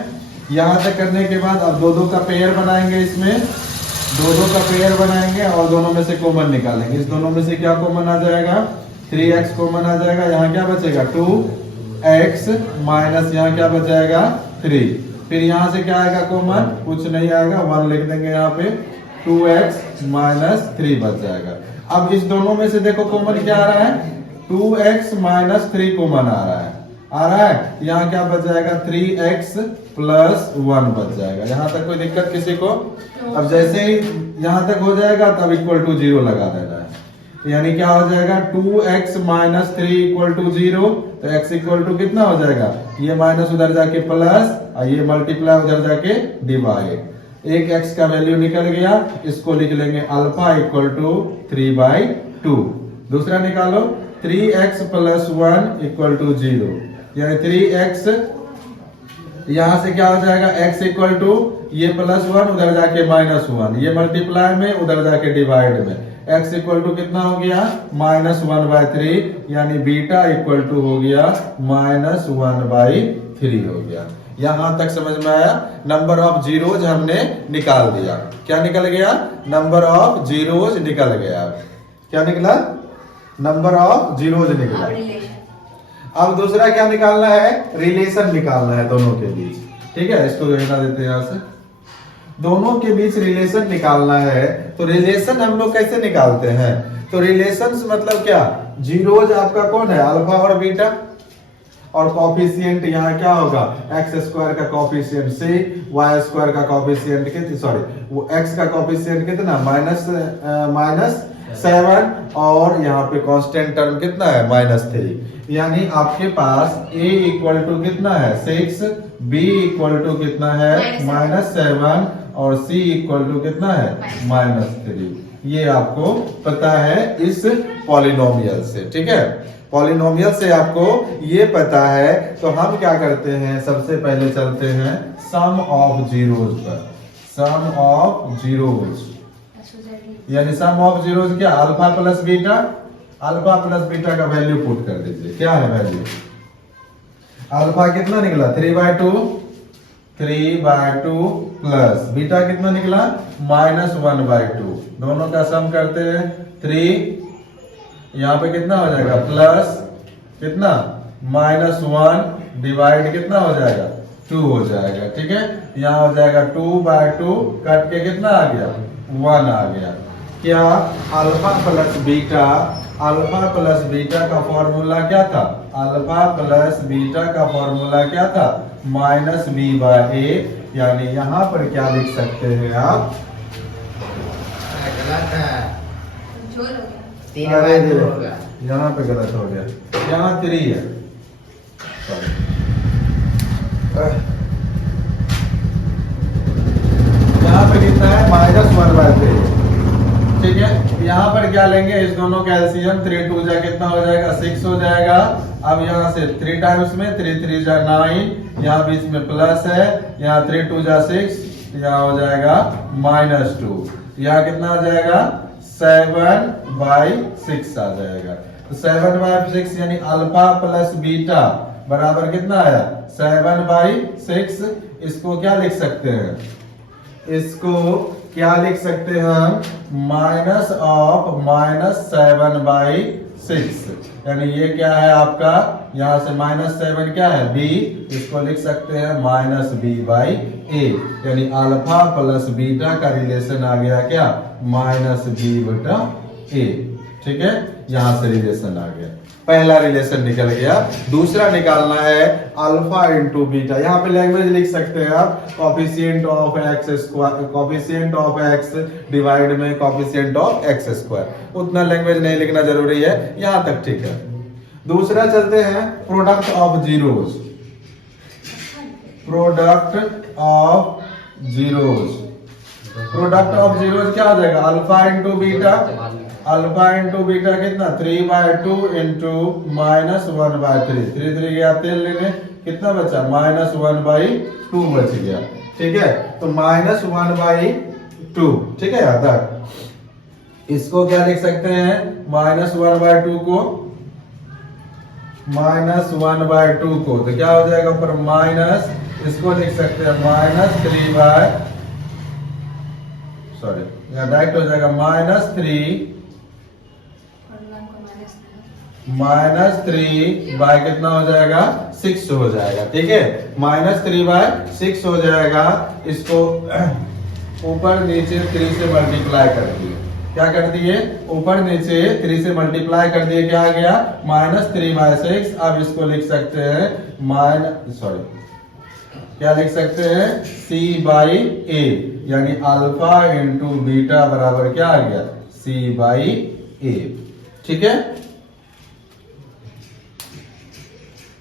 यहाँ तक करने के बाद अब दो का पेयर बनाएंगे। इसमें दो का पेयर बनाएंगे और दोनों में से कॉमन निकालेंगे। इस दोनों में से क्या कॉमन आ जाएगा 3x कॉमन आ जाएगा। यहाँ क्या बचेगा 2x माइनस यहाँ क्या बचेगा 3। फिर यहाँ से क्या आएगा कॉमन, कुछ नहीं आएगा, 1 लिख देंगे यहाँ पे। 2x माइनस 3 बच जाएगा। अब इस दोनों में से देखो कॉमन क्या आ रहा है 2x माइनस 3 कॉमन आ रहा है। यहाँ क्या बच जाएगा 3x प्लस 1 बच जाएगा। यहाँ तक कोई दिक्कत किसी को? अब जैसे ही यहाँ तक हो जाएगा तब इक्वल टू 0 लगा देना है। तो यानी क्या हो जाएगा 2x माइनस 3 इक्वल टू 0। तो x इक्वल टू कितना हो जाएगा, ये माइनस उधर जाके प्लस और ये मल्टीप्लाई उधर जाके डिवाइड। एक x का वैल्यू निकल गया, इसको लिख लेंगे अल्फा इक्वल टू 3/2। दूसरा निकालो 3x प्लस 1 इक्वल टू 0, यानी 3x यहाँ से क्या हो जाएगा x इक्वल टू ये +1 उधर जाके -1, ये मल्टीप्लाई में उधर जाके डिवाइड में, x इक्वल टू कितना हो गया -1/3, यानी बीटा इक्वल टू हो गया -1/3 हो गया। यहां तक समझ में आया? नंबर ऑफ जीरोज हमने निकाल दिया। क्या निकल गया? नंबर ऑफ जीरोज निकल गया। क्या निकला? नंबर ऑफ जीरोज अब निकला। रिलेशन अब दूसरा क्या निकालना है? रिलेशन निकालना है दोनों के बीच। ठीक है, इसको हटा देते हैं यहाँ से। दोनों के बीच रिलेशन निकालना है, तो रिलेशन हम लोग कैसे निकालते हैं? तो रिलेशन मतलब क्या? जीरोज आपका कौन है? अल्फा और बीटा, और कॉफिशिएंट यहाँ क्या होगा? x² का कॉफिशिएंट c, y² का कॉफिशिएंट कितना, सॉरी वो x का कॉफिशिएंट कितना -7, और यहाँ पे कांस्टेंट टर्म कितना है -3। यानी आपके पास a इक्वल टू कितना है 6, b इक्वल टू कितना है -7, और c इक्वल टू कितना है -3। ये आपको पता है इस पॉलिनोमियल से। ठीक है, पॉलिनोमियल से आपको ये पता है। तो हम क्या करते हैं? सबसे पहले चलते हैं सम ऑफ जीरोज पर। सम ऑफ जीरोज यानी सम ऑफ जीरोज क्या? Alpha plus beta. Alpha plus beta का वैल्यू पुट कर दीजिए। क्या है वैल्यू? अल्फा कितना निकला 3/2, 3/2 प्लस बीटा कितना निकला -1/2। दोनों का सम करते हैं 3, यहाँ पे कितना हो जाएगा प्लस कितना -1 डिवाइड कितना हो जाएगा 2 हो जाएगा। ठीक है, यहाँ हो जाएगा 2/2 कट के कितना आ गया 1 आ गया। क्या? अल्फा प्लस बीटा का फॉर्मूला क्या था? अल्फा प्लस बीटा का फॉर्मूला क्या था? -b/a। यानी यहाँ पर क्या लिख सकते हैं आप? गलत है। जो हो गया 3/2 होगा। यहाँ पे गलत हो गया, यहाँ 3 है। Sorry। यहाँ पे कितना है -1/3। ठीक है, यहाँ पर क्या लेंगे? इस दोनों का एलसीएम 3 2 जा कितना हो जाएगा 6 हो जाएगा। अब यहाँ से 3 टाइम्स में 3 3 जा 9, यहाँ बीच में प्लस है, यहाँ 3 2 जा 6, यहाँ हो जाएगा -2। यहाँ कितना आ जाएगा 7/6 आ जाएगा। तो 7/6 यानी अल्फा प्लस बीटा बराबर कितना आया 7/6। इसको क्या लिख सकते हैं? इसको क्या लिख सकते हैं हम? -7/6। यानी ये क्या है आपका? यहाँ से -7 क्या है b, इसको लिख सकते हैं -b/a। यानी अल्फा प्लस बीटा का रिलेशन आ गया क्या -b/a। ठीक है, यहाँ से रिलेशन आ गया। पहला रिलेशन निकल गया। दूसरा निकालना है अल्फा इंटू बीटा। यहाँ पे लैंग्वेज लिख सकते हैं आप कॉफिशिएंट ऑफ x डिवाइड में कॉफिशिएंट ऑफ x²। उतना लैंग्वेज नहीं लिखना जरूरी है, यहाँ तक ठीक है। दूसरा चलते हैं product of zeros. Product of zeros क्या हो जाएगा? Alpha into beta. Alpha into beta कितना 3/2 इंटू -1/3। 3 3 गया तेल लेने, कितना बचा -1/2 बच गया। ठीक है, तो -1/2। ठीक है, याद है। इसको क्या लिख सकते हैं? -1/2 को तो क्या हो जाएगा ऊपर माइनस, इसको लिख सकते हैं -3/, सॉरी यहाँ डायरेक्ट हो जाएगा -3 कितना हो जाएगा 6 हो जाएगा। ठीक है, -3/6 हो जाएगा। इसको ऊपर नीचे 3 से मल्टीप्लाई कर दिए। क्या कर दिए? ऊपर नीचे 3 से मल्टीप्लाई कर दिए। क्या आ गया -3/6। अब इसको लिख सकते हैं क्या लिख सकते हैं c/a। यानी अल्फा इंटू बीटा बराबर क्या आ गया c/a। ठीक है,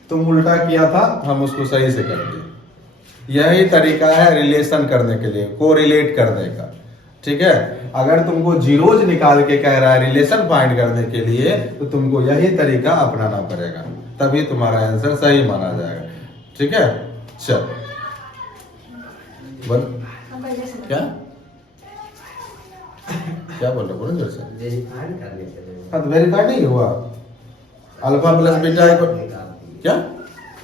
तुम उल्टा किया था, हम उसको सही से कर दिए। यही तरीका है रिलेशन करने के लिए, कोरिलेट करने का। ठीक है, अगर तुमको जीरोज निकाल के कह रहा है रिलेशन फाइंड करने के लिए, तो तुमको यही तरीका अपनाना पड़ेगा, तभी तुम्हारा आंसर सही माना जाएगा। ठीक है, चल बोल हम पहले से क्या क्या बोल रहे, बोलो जोर से। वेरीफाई करने के लिए हाँ तो वेरीफाई नहीं हुआ, अल्फा प्लस बीटा इक्वल क्या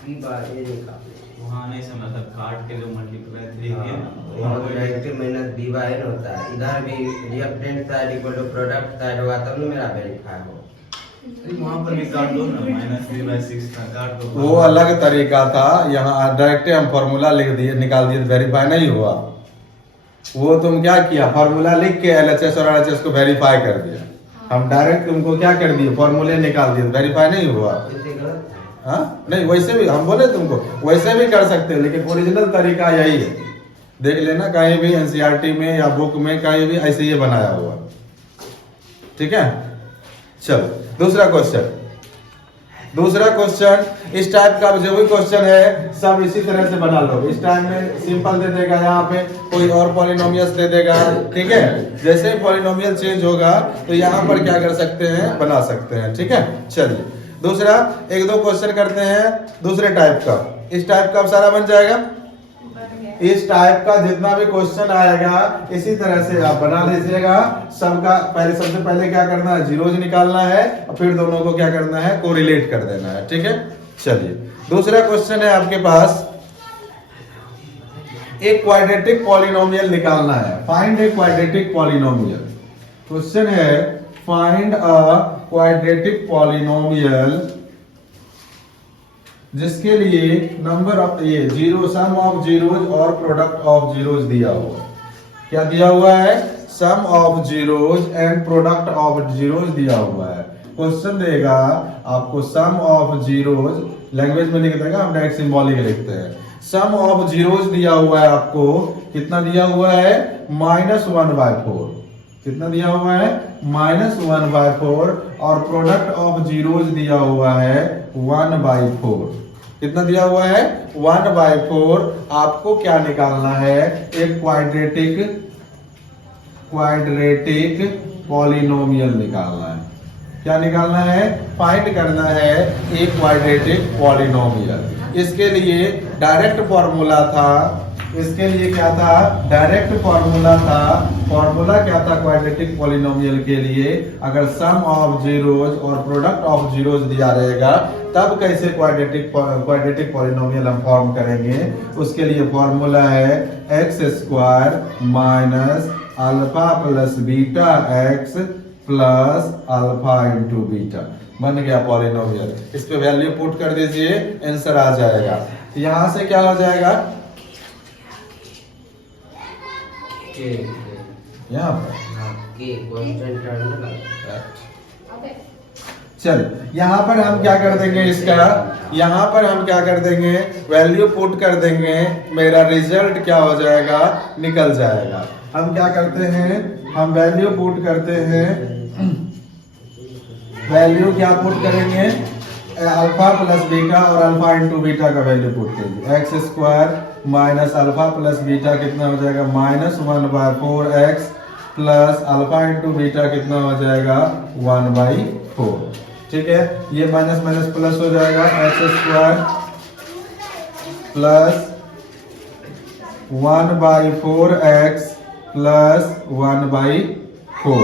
बी बार ये निकाल वहाँ नहीं समझा था, काट के जो मल्टीप्लाई 3 किया ना, और negative minus b by n होता है, इधर भी reactant side equal to product side होगा तब ना मेरा वेरीफाई हो। वहाँ पर भी काट दो ना, -3/6 का काट दो। वो अलग तरीका था, यहाँ डायरेक्ट हम फॉर्मूला लिख दिए निकाल दिए, वेरीफाई नहीं हुआ। वो तुम क्या किया, फॉर्मूला लिख के एलएचएस और आरएचएस को वेरीफाई कर दिया। हम डायरेक्ट तुमको क्या कर दिए, फॉर्मूले निकाल दिए, वेरीफाई नहीं हुआ। इससे गलत है। हाँ नहीं, वैसे भी हम बोले तुमको वैसे भी कर सकते हो, लेकिन ओरिजिनल तरीका यही है। देख लेना कहीं भी एनसीईआरटी में या बुक में कहीं भी ऐसे ही बनाया हुआ। ठीक है, चलो दूसरा क्वेश्चन। दूसरा क्वेश्चन इस टाइप का जो भी क्वेश्चन है सब इसी तरह से बना लो। इस टाइम में सिंपल दे देगा, यहाँ पे कोई और पॉलिनोमियल्स दे देगा। ठीक है, जैसे ही पॉलिनोमियल चेंज होगा तो यहाँ पर क्या कर सकते हैं, बना सकते हैं। ठीक है, चलिए दूसरा एक दो क्वेश्चन करते हैं दूसरे टाइप का। इस टाइप का अब सारा बन जाएगा। इस टाइप का जितना भी क्वेश्चन आएगा इसी तरह से आप बना लीजिएगा। सबका पहले सबसे पहले क्या करना है, जीरोज निकालना है और फिर दोनों को क्या करना है, कोरिलेट कर देना है। ठीक है, चलिए दूसरा क्वेश्चन है आपके पास, एक क्वाड्रेटिक पॉलिनोमियल निकालना है। Find a quadratic polynomial. Question है फाइंड अ क्वाड्रेटिक पॉलिनोमियल जिसके लिए नंबर ऑफ ये जीरो, सम ऑफ जीरोज और प्रोडक्ट ऑफ जीरोज दिया हुआ है। क्या दिया हुआ है, sum of zeros and product of zeros दिया हुआ है। क्वेश्चन देगा आपको सम ऑफ जीरोज, लैंग्वेज में लिख देगा, हम डायरेक्ट सिंबॉलिक लिखते हैं। सम ऑफ जीरोज दिया हुआ है आपको, कितना दिया हुआ है, -1/4। कितना दिया हुआ है, -1/4 और प्रोडक्ट ऑफ जीरोज दिया हुआ है 1/4। कितना दिया हुआ है, 1/4। आपको क्या निकालना है, एक क्वाड्रेटिक पॉलिनोमियल निकालना है। क्या निकालना है, फाइंड करना है एक क्वाड्रेटिक पॉलिनोमियल। इसके लिए डायरेक्ट फॉर्मूला था, इसके लिए क्या था, डायरेक्ट फॉर्मूला था। फॉर्मूला क्या था क्वाड्रेटिक पॉलिनोमियल के लिए, अगर सम ऑफ जीरोज और प्रोडक्ट ऑफ जीरोज दिया रहेगा तब कैसे क्वाड्रेटिक पॉलिनोमियल हम फॉर्म करेंगे। उसके लिए फॉर्मूला है x² minus alpha plus beta x plus alpha into beta. बन गया पॉलिनोमियल। इस पे वैल्यू पुट कर दीजिए, आंसर आ जाएगा। यहां से क्या हो जाएगा, के यहाँ पर के कांस्टेंट टर्म चल यहाँ पर हम क्या कर देंगे, इसका यहाँ पर हम क्या कर देंगे, वैल्यू पुट कर देंगे, मेरा रिजल्ट क्या हो जाएगा, निकल जाएगा। हम क्या करते हैं, हम वैल्यू पुट करते हैं। वैल्यू क्या पुट करेंगे, अल्फा प्लस बीटा और अल्फा इंटू बीटा का वैल्यू पुट करेंगे। x² minus alpha plus beta कितना हो जाएगा, -1/4x plus alpha into beta कितना हो जाएगा, 1/4। ठीक है, ये माइनस माइनस प्लस हो जाएगा, x² प्लस 1/4x प्लस 1/4।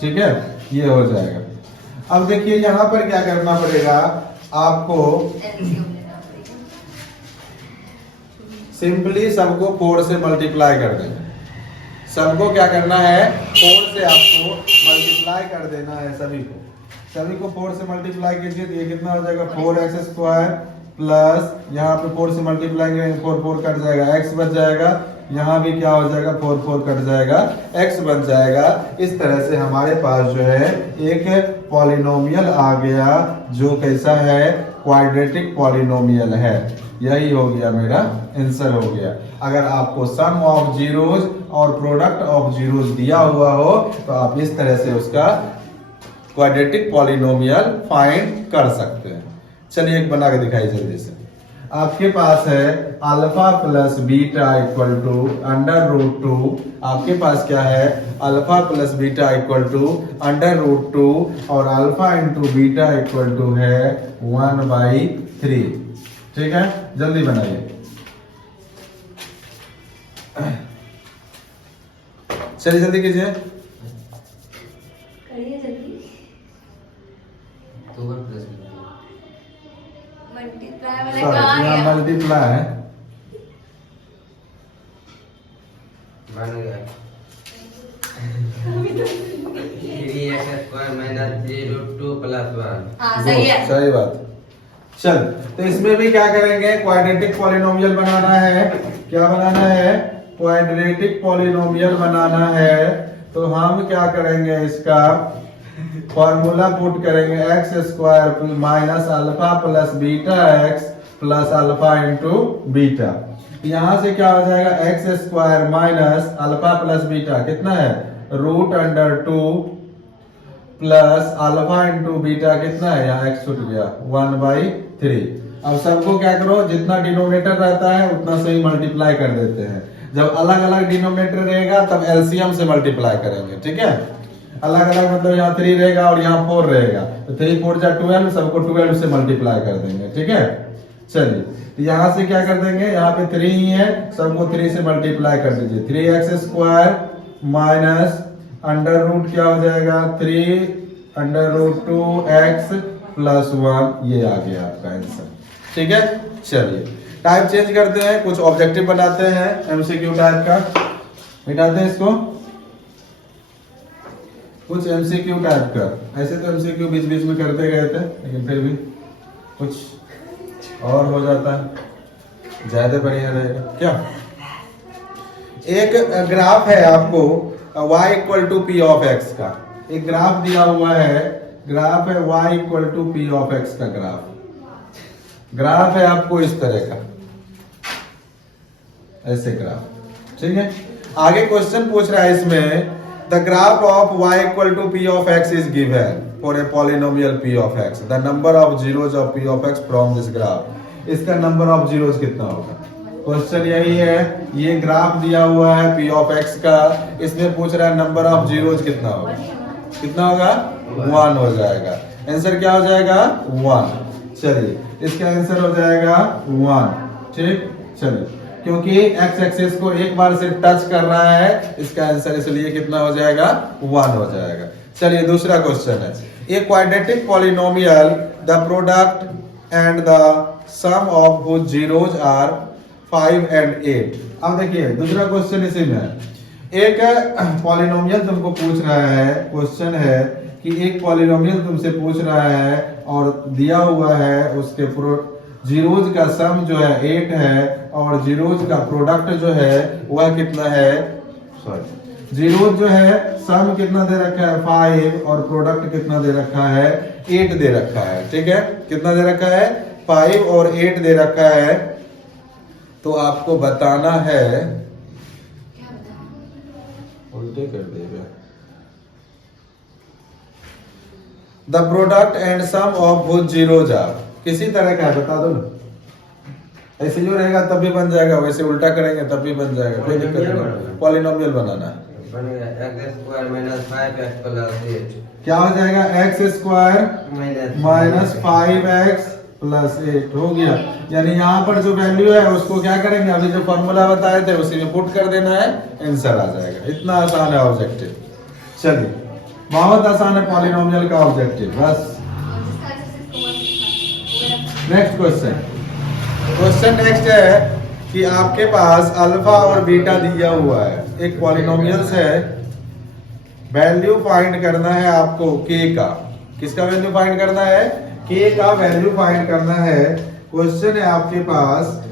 ठीक है, ये हो जाएगा। अब देखिए यहाँ पर क्या करना पड़ेगा आपको, सिंपली सबको 4 से मल्टीप्लाई कर देना। सबको क्या करना है, 4 से आपको मल्टीप्लाई कर देना है। सभी को 4 से मल्टीप्लाई कीजिए तो ये कितना हो जाएगा, 4x² प्लस यहाँ पे 4 से मल्टीप्लाई करेंगे 4 कट जाएगा, x बच जाएगा। यहाँ भी क्या हो जाएगा, 4 कट जाएगा, x बन जाएगा। इस तरह से हमारे पास जो है एक पॉलिनोमियल आ गया जो कैसा है, क्वाड्रेटिक पॉलिनोमियल है। यही हो गया मेरा आंसर हो गया। अगर आपको सम ऑफ जीरोज और प्रोडक्ट ऑफ जीरोज दिया हुआ हो तो आप इस तरह से उसका क्वाड्रेटिक पॉलिनोमियल फाइंड कर सकते हैं। चलिए एक बना के दिखाइए जल्दी से। आपके पास है alpha plus beta equal to √2। आपके पास क्या है, alpha plus beta equal to √2 और alpha into beta equal to है 1/3। ठीक है, जल्दी बनाइए। चलिए जल्दी कीजिए। करिए जल्दी। तो वन प्लस मल्टीप्लाई वाले कहाँ यहाँ गया? मल्टीप्लाई है, बन गया 3x² माइनस 3√2 प्लस 1। हाँ सही है। सही बात। चल, तो इसमें भी क्या करेंगे, क्वाड्रेटिक पॉलिनोमियल बनाना है। क्या बनाना है? क्वाड्रेटिक पॉलिनोमियल बनाना है। तो हम क्या करेंगे, इसका फॉर्मूला पुट करेंगे x² minus alpha plus beta x plus alpha into beta. यहां से क्या हो जाएगा, x² minus alpha plus beta कितना है, √2 प्लस अल्फा इंटू बीटा कितना है, यहाँ x छूट गया 1/3। अब सबको क्या करो, जितना डिनोमिनेटर रहता है उतना से ही मल्टीप्लाई कर देते हैं। जब अलग अलग डिनोमिनेटर रहेगा तब एलसीएम से मल्टीप्लाई करेंगे, ठीक है। अलग अलग मतलब यहाँ 3 रहेगा और यहाँ 4 रहेगा, तो 3 4 जा 12, सबको 12 से मल्टीप्लाई कर देंगे, ठीक है। चलिए, तो यहाँ से क्या कर देंगे, यहाँ पे 3 ही है, सबको 3 से मल्टीप्लाई कर दीजिए। 3x² माइनस अंडर रूट क्या हो जाएगा, 3√2x प्लस 1, ये आ गया आपका आंसर, ठीक है। चलिए टाइप चेंज करते हैं, कुछ ऑब्जेक्टिव बनाते हैं एमसीक्यू टाइप का, मिटाते हैं इसको, कुछ एमसीक्यू टाइप का। ऐसे तो एमसीक्यू बीच बीच में करते गए थे, लेकिन फिर भी कुछ और हो जाता है, ज्यादा बढ़िया रहेगा क्या। एक ग्राफ है आपको y = p of x का, एक ग्राफ दिया हुआ है, ग्राफ है y = p of x का ग्राफ है आपको इस तरह का, ऐसे ग्राफ, ठीक है। आगे क्वेश्चन पूछ रहा है इसमें, the graph of y = p of x is given for a polynomial p of x, the number of zeros of p of x from this graph। इसका नंबर ऑफ जीरोस कितना होगा, क्वेश्चन यही है। ये ग्राफ दिया हुआ है p of x का, इसमें पूछ रहा है नंबर ऑफ जीरोस कितना होगा, कितना होगा, 1 हो जाएगा। आंसर क्या हो जाएगा, 1। चलिए इसका आंसर हो जाएगा 1, ठीक। चलिए, क्योंकि x एक्सिस को एक बार से टच कर रहा है, इसका आंसर इसलिए कितना हो जाएगा, 1 हो जाएगा। चलिए दूसरा क्वेश्चन है, a quadratic polynomial the product and the sum of whose zeros are 5 and 8। अब देखिए दूसरा क्वेश्चन इसी में है, एक पॉलिनोमियल तुमको पूछ रहा है, क्वेश्चन है कि एक पॉलिनोमियल तुमसे पूछ रहा है और दिया हुआ है, उसके जीरोज का सम जो है 8 है और जीरोज का प्रोडक्ट जो है वह कितना है, सॉरी जीरोज जो है सम कितना दे रखा है 5 और प्रोडक्ट कितना दे रखा है 8 दे रखा है, ठीक है। कितना दे रखा है, 5 और 8 दे रखा है। तो आपको बताना है, उल्टे कर देगा, the product and sum of both zeros are, किसी तरह का है बता दो ना। ऐसे जो रहेगा तब भी बन जाएगा, वैसे उल्टा करेंगे तब भी बन जाएगा, कोई दिक्कत नहीं। पॉलिनोमियल बनाना है, बन गया x² माइनस 5x प्लस 8। क्या हो जाएगा, x² माइनस 5x प्लस 8 हो गया। यानी यहाँ पर जो वैल्यू है उसको क्या करेंगे, अभी जो फॉर्मूला बताए थे उसी में पुट कर देना है, आंसर आ जाएगा। इतना आसान है ऑब्जेक्टिव। चलिए बहुत आसान है पॉलिनोमियल का ऑब्जेक्टिव, बस। नेक्स्ट क्वेश्चन, क्वेश्चन नेक्स्ट है कि आपके पास अल्फा और बीटा दिया हुआ है, एक पॉलिनोमियल्स है, वैल्यू फाइंड करना है आपको k का। किसका वैल्यू फाइंड करना है, k का वैल्यू फाइंड करना है। क्वेश्चन है आपके पास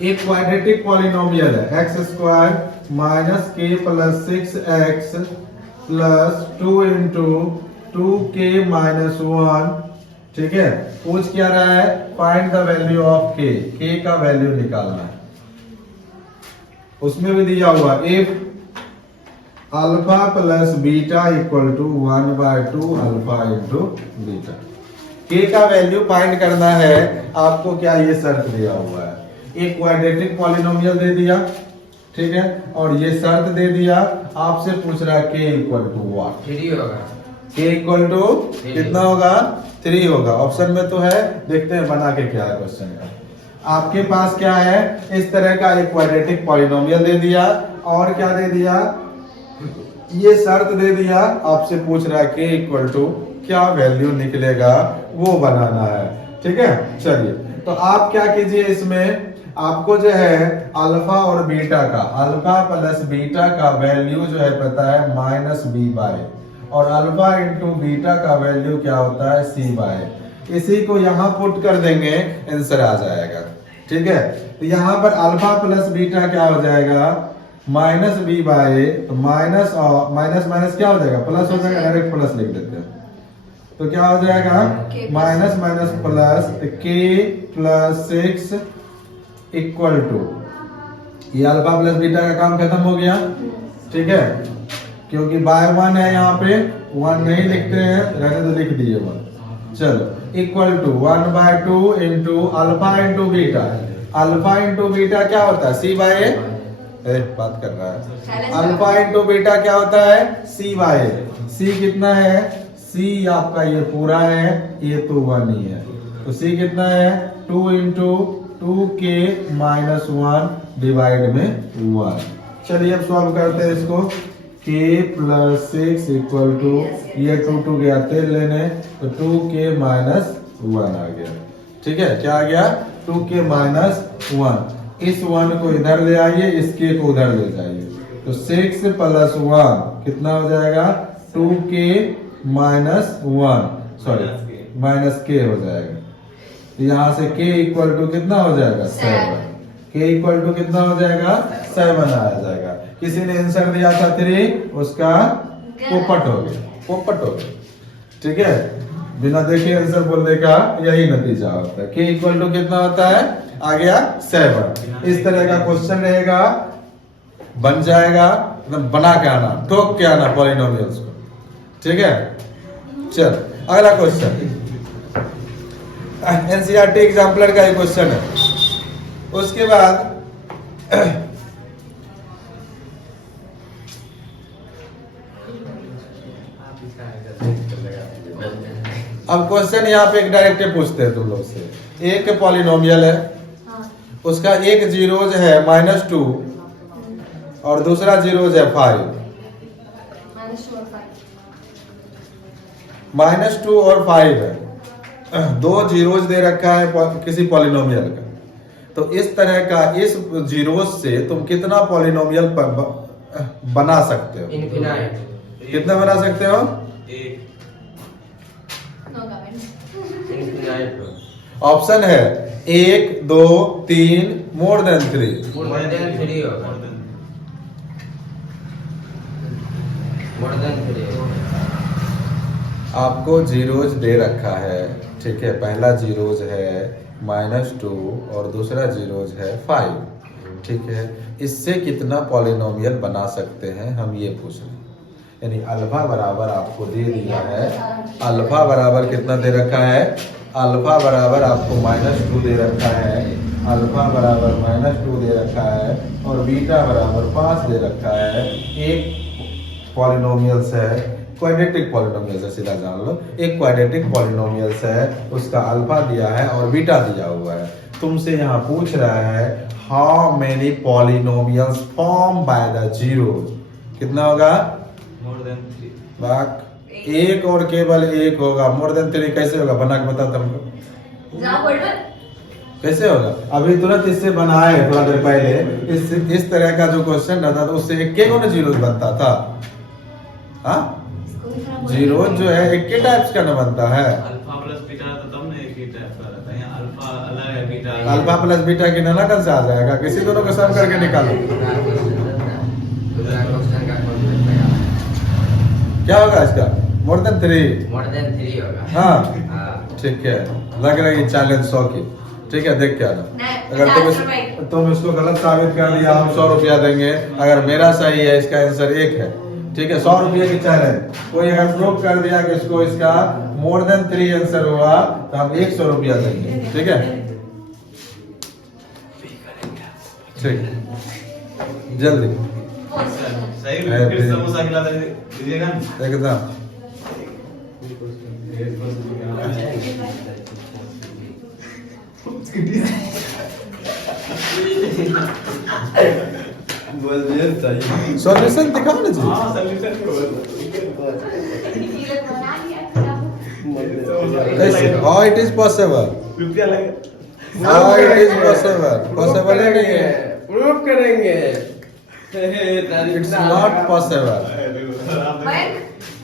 एक क्वाड्रेटिक पॉलिनोमियल है, x² minus k plus 6x plus 2 into 2k minus 1, ठीक है। पूछ क्या रहा है, find the value of k का वैल्यू निकालना है। उसमें भी दिया हुआ if alpha plus beta equal to 1/2 alpha into beta. k का वैल्यू फाइंड करना है आपको, क्या ये शर्त दिया हुआ है, एक क्वाड्रेटिक पॉलिनोमियल दे दिया, ठीक है, और ये शर्त दे दिया। आपसे पूछ रहा है k इक्वल टू व्हाट, 3 होगा। k इक्वल टू कितना होगा, 3 होगा। ऑप्शन में तो है, देखते हैं बना के क्या है क्वेश्चन का। आपके पास क्या है, इस तरह का एक क्वाड्रेटिक पॉलिनोमियल दे दिया और क्या दे दिया, ये शर्त दे दिया, आपसे पूछ रहा है k इक्वल टू क्या वैल्यू निकलेगा वो बनाना है। ठीक है, चलिए तो आप क्या कीजिए, इसमें आपको जो है अल्फा और बीटा का, अल्फा प्लस बीटा का वैल्यू जो है पता है -b/, और अल्फा इंटू बीटा का वैल्यू क्या होता है c/, इसी को यहाँ पुट कर देंगे, आंसर आ जाएगा। ठीक है, तो यहाँ पर अल्फा प्लस बीटा क्या हो जाएगा -b/, तो माइनस और माइनस माइनस क्या हो जाएगा, प्लस हो जाएगा, डायरेक्ट प्लस लिख देते हैं, तो क्या हो जाएगा minus minus plus, k plus 6 equal to, ये अल्फा प्लस बीटा का काम खत्म हो गया। ठीक है, क्योंकि बाय 1 है, यहाँ पे 1 नहीं लिखते हैं, रहने तो लिख दिए 1। चलो equal to 1/2 into alpha into beta, alpha into beta क्या होता है c/a, बात कर रहा है, अल्फा इंटू बीटा क्या होता है c/a, c कितना है, c आपका ये पूरा है, ये तो 1 ही है, तो c कितना है 2 इंटू 2k माइनस 1 डिवाइड में 1। चलिए अब सॉल्व करते हैं इसको, k प्लस 6 इक्वल टू, ये 2 गया तेल लेने, तो 2k माइनस 1 आ गया। ठीक है, क्या आ गया 2k माइनस 1, इस 1 को इधर ले आइए, इस k को उधर ले जाइए, तो 6 प्लस 1 कितना हो जाएगा 2k minus 1, sorry minus k हो जाएगा, तो यहाँ से k इक्वल टू कितना हो जाएगा 7, k इक्वल टू कितना हो जाएगा 7 आ जाएगा। किसी ने आंसर दिया था 3, उसका पोपट हो गया, पोपट हो गया। ठीक है, बिना देखे आंसर बोलने का यही नतीजा होता है। k इक्वल टू कितना होता है, आ गया 7। इस तरह का क्वेश्चन रहेगा, बन जाएगा, मतलब बना के आना, ठोक के आना पॉलिनोमियल्स को। ठीक है, चल अगला क्वेश्चन, एनसीईआरटी एग्जाम्पलर का एक क्वेश्चन है। उसके बाद अब क्वेश्चन यहाँ पे एक डायरेक्ट पूछते हैं तुम लोग से, एक पॉलिनोमियल है, उसका एक जीरोज है -2 और दूसरा जीरोज है 5, -2 और 5 है, दो जीरोज दे रखा है किसी पॉलिनोमियल का, तो इस तरह का इस जीरोज से तुम कितना पॉलिनोमियल बना सकते हो, इनफिनाइट, कितना बना सकते हो, इनफिनाइट, ऑप्शन है 1 2 3 मोर देन 3, मोर देन 3 होगा, मोर देन 3 होगा। आपको जीरोज दे रखा है। ठीक है, पहला जीरोज है -2 और दूसरा जीरोज है 5। ठीक है, इससे कितना पॉलिनोमियल बना सकते हैं, हम ये पूछ रहे हैं। यानी अल्फा बराबर आपको दे दिया है, अल्फा बराबर कितना दे रखा है, अल्फा बराबर आपको -2 दे रखा है, अल्फा बराबर -2 दे रखा है, और बीटा बराबर 5 दे रखा है। एक पॉलिनोमियल्स है, क्वाड्रेटिक पॉलिनोमियल्स है, सीधा जान लो, एक क्वाड्रेटिक पॉलिनोमियल्स है, उसका अल्फा दिया है और बीटा दिया हुआ है। तुमसे यहाँ पूछ रहा है how many polynomials form by the zeros, कितना होगा, मोर देन 3, बाक एक और केवल एक होगा, मोर देन 3 कैसे होगा, बना के बता तुमको कैसे होगा। अभी तुरंत इससे बनाए थोड़ा देर पहले, इस तरह का जो क्वेश्चन रहता था उससे एक के जीरोज बनता था। हाँ, जीरो जो है एक के टाइप्स का न बनता है, अल्फा प्लस बीटा तो तब ना एक ही टाइप का रहता है, यहाँ अल्फा अलग है, बीटा अलग है। अल्फा प्लस बीटा की नानाकल से आ जाएगा, किसी दोनों को सम करके निकालो, क्या होगा इसका, मोर देन 3, मोर देन 3 होगा। हाँ ठीक है, लग रहा है चैलेंज 100 की। ठीक है, देख के आना, अगर तुम इसको गलत साबित कर दिया हम 100 रुपया देंगे, अगर मेरा सही है इसका आंसर 1 है। ठीक है, 100 रुपये की चैलेंज, कोई अगर प्रूव कर दिया कि इसको इसका मोर देन 3 आंसर हुआ तो हम 100 रुपया देंगे। ठीक है, ठीक, जल्दी सही फिर समोसा खिला दीजिएगा ना। एकदम बोल दिया सही। सॉल्यूशन दिखाओ ना जी। हाँ सॉल्यूशन को हाउ इट इज पॉसिबल, रुपया लगे how it is possible, possible है नहीं है, प्रूफ करेंगे। It's not possible.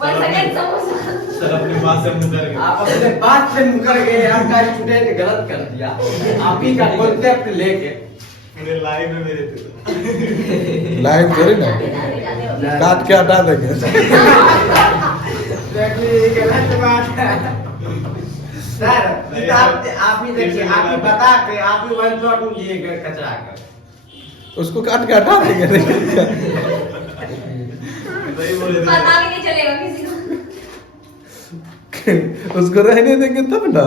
One second samosa sir अपने बात से मुकर गए। आप अपने बात से मुकर गए, आपका स्टूडेंट गलत कर दिया, आप ही का कॉन्सेप्ट लेके। पूरे लाइव में मेरे थे। लाइव थोड़ी ना, काट के हटा देंगे। Exactly, गलत बात है। सर आप ही देखिए, आप ही बता के आप ही वन शॉट में लिए कचरा कर। उसको काट के हटा देंगे। सही बोले थे। पता भी नहीं चलेगा किसी को। उसको रहने देंगे तब ना।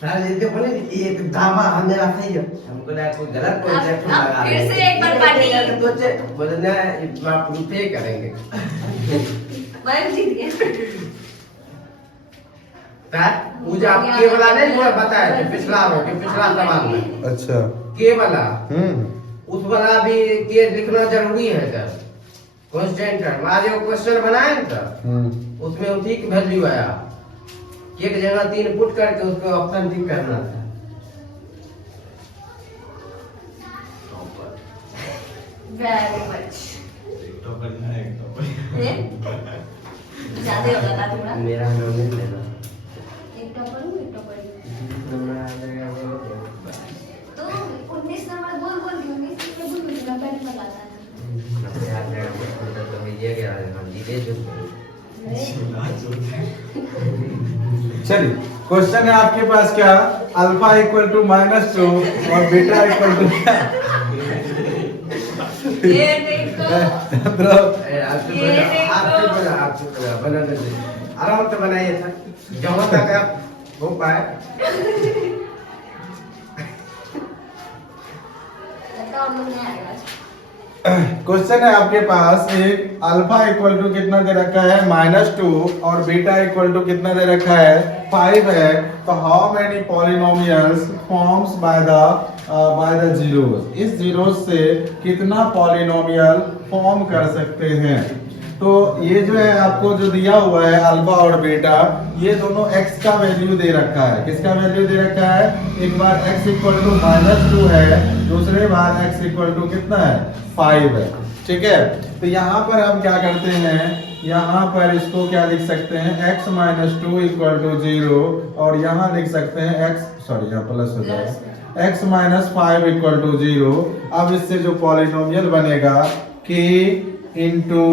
सर ये तो बोले ये तो दावा हमने रखा ही है, हमको ना कोई गलत कॉन्सेप्ट अब लगा फिर से एक बार पार्टी। तो बोले ना आप प्रूफ ही करेंगे। मैं जीत गया। सर मुझे आप के वाला नहीं वो बताया कि पिछला सवाल में अच्छा। के वाला उस वाला भी के लिखना जरूरी है सर, कांस्टेंट है। आज जो क्वेश्चन बनाए ना सर, उसमें उसी की वैल्यू आया, एक जगह 3 पुट करके उसको ऑप्शन टिक करना था। Very much. टॉपर है एक टॉपर। ज्यादा हो जाता थोड़ा। मेरा नाम नहीं लेना। एक टॉपर हूँ, एक टॉपर हूँ। तो 19 नंबर बोल बोल के 19 नंबर बोल बोल के मैं पहले बताता था। चलिए क्वेश्चन है आपके पास क्या, अल्फा इक्वल टू -2 और बीटा इक्वल टू क्या? ये देखो। आराम से बनाइए सर, जहाँ तक आप हो पाए। लगता है हम लोग नहीं आएगा आज। क्वेश्चन है आपके पास एक, अल्फा इक्वल टू कितना दे रखा है -2 और बीटा इक्वल टू कितना दे रखा है 5 है। तो how many polynomials forms by the zeros, इस जीरोस से कितना पॉलिनोमियल फॉर्म कर सकते हैं। तो ये जो है आपको जो दिया हुआ है अल्फा और बीटा, ये दोनों x का वैल्यू दे रखा है। किसका वैल्यू दे रखा है, एक बार x इक्वल टू -2 है, दूसरे बार x इक्वल टू कितना है 5 है। ठीक है, तो यहाँ पर हम क्या करते हैं, यहाँ पर इसको क्या लिख सकते हैं, x - 2 इक्वल टू 0 और यहाँ लिख सकते हैं यहाँ प्लस हो जाएगा, x - 5 इक्वल टू 0। अब इससे जो पॉलिनोमियल बनेगा k into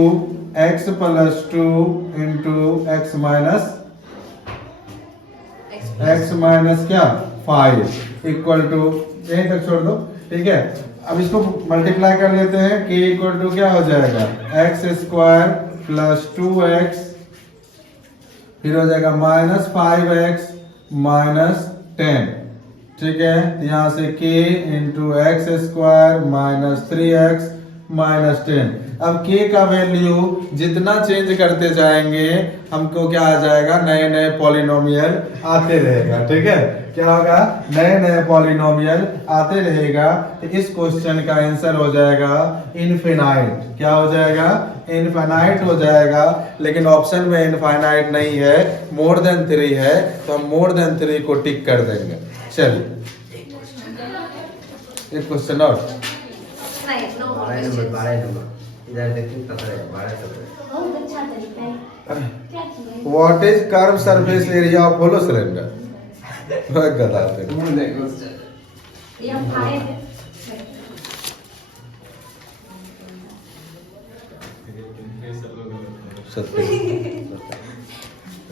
x plus 2 into x minus क्या 5 इक्वल टू, यहीं तक छोड़ दो। ठीक है, अब इसको मल्टीप्लाई कर लेते हैं, k इक्वल टू क्या हो जाएगा x² प्लस 2x, फिर हो जाएगा -5x माइनस 10। ठीक है, यहाँ से k into x² minus 3x minus 10। अब k का वैल्यू जितना चेंज करते जाएंगे हमको क्या आ जाएगा, नए नए पॉलिनोमियल आते रहेगा। ठीक है, क्या होगा, नए नए पॉलिनोमियल आते रहेगा। तो इस क्वेश्चन का आंसर हो जाएगा इनफिनाइट। क्या हो जाएगा, इनफिनाइट हो जाएगा। लेकिन ऑप्शन में इनफिनाइट नहीं है, मोर देन 3 है, तो हम मोर देन 3 को टिक कर देंगे। चलिए एक क्वेश्चन और, नहीं, नो 12 नंबर इधर देखिए, 12 बहुत अच्छा तरीका है। क्या किया? What is curve surface area of hollow cylinder? बताते हैं। ये हम खाए थे।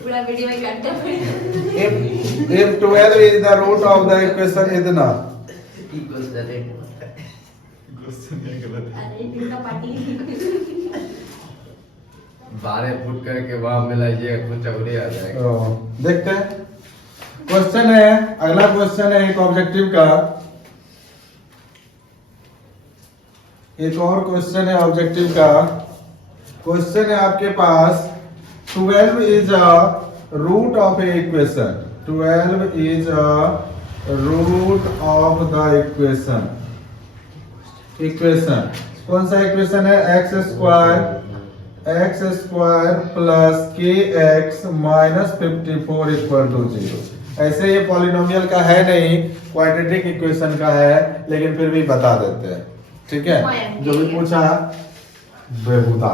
पूरा वीडियो में काटते पड़ेगा। If 12 is the root of the equation इतना, अरे इनका पार्टी 12 फुट करके वहां मिलाइए, कुछ और ही आ जाएगा। देखते हैं क्वेश्चन है, अगला क्वेश्चन है एक ऑब्जेक्टिव का, एक और क्वेश्चन है ऑब्जेक्टिव का। क्वेश्चन है आपके पास 12 is a root of a equation, 12 is a root of the equation. Equation कौन सा इक्वेशन है? X square plus k x minus 54 equal to 0। ऐसे ये पॉलिनोमियल का है नहीं, क्वाड्रेटिक इक्वेशन का है, लेकिन फिर भी बता देते हैं। ठीक है, जो भी पूछा बेहुदा।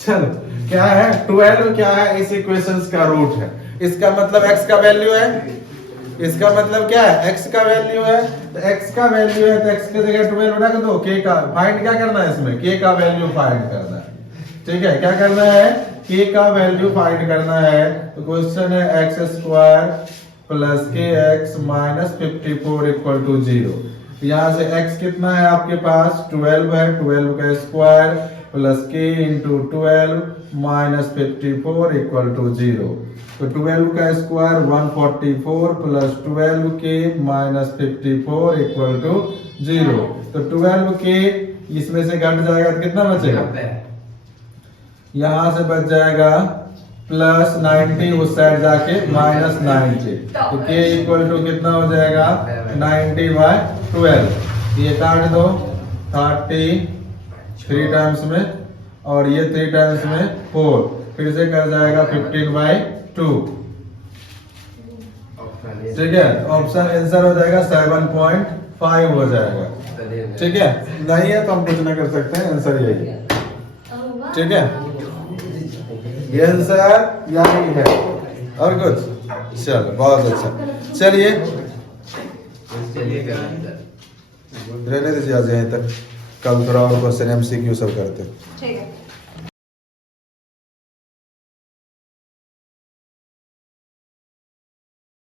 चलो क्या है? 12 क्या है? इस इक्वेशन का रूट है। इसका मतलब x का वैल्यू है। इसका मतलब क्या है? x का वैल्यू है। तो x का वैल्यू है तो x की जगह 12 रख दो। k का फाइंड क्या करना है? इसमें k का वैल्यू फाइंड करना है। ठीक है, क्या करना है? k का वैल्यू फाइंड करना है। तो क्वेश्चन है x square plus k x minus 54 equal to 0। यहाँ से x कितना है आपके पास? 12 है। 12 का स्क्वायर प्लस के इंटू 12 माइनस 54 इक्वल टू 0। तो 12 का स्क्वायर 144 प्लस 12 के माइनस 54 इक्वल टू 0। तो 12 के इसमें से घट जाएगा तो कितना बचेगा? यहाँ से बच जाएगा प्लस 90, उस साइड जाके माइनस 90। तो के इक्वल टू कितना हो जाएगा? 90/12। ये काट दो 33 टाइम्स में, और ये 3 टाइम्स में 4, फिर से कर जाएगा 15/2। ठीक है, ऑप्शन आंसर हो जाएगा 7.5 हो जाएगा। ठीक है, नहीं है तो हम कुछ ना कर सकते हैं, आंसर यही है। ठीक है, ये आंसर यही है। और कुछ? चलो बहुत अच्छा। चलिए रहने दीजिए आज यहीं तक, कल थोड़ा और क्वेश्चन MCQ सब करते हैं। ठीक है।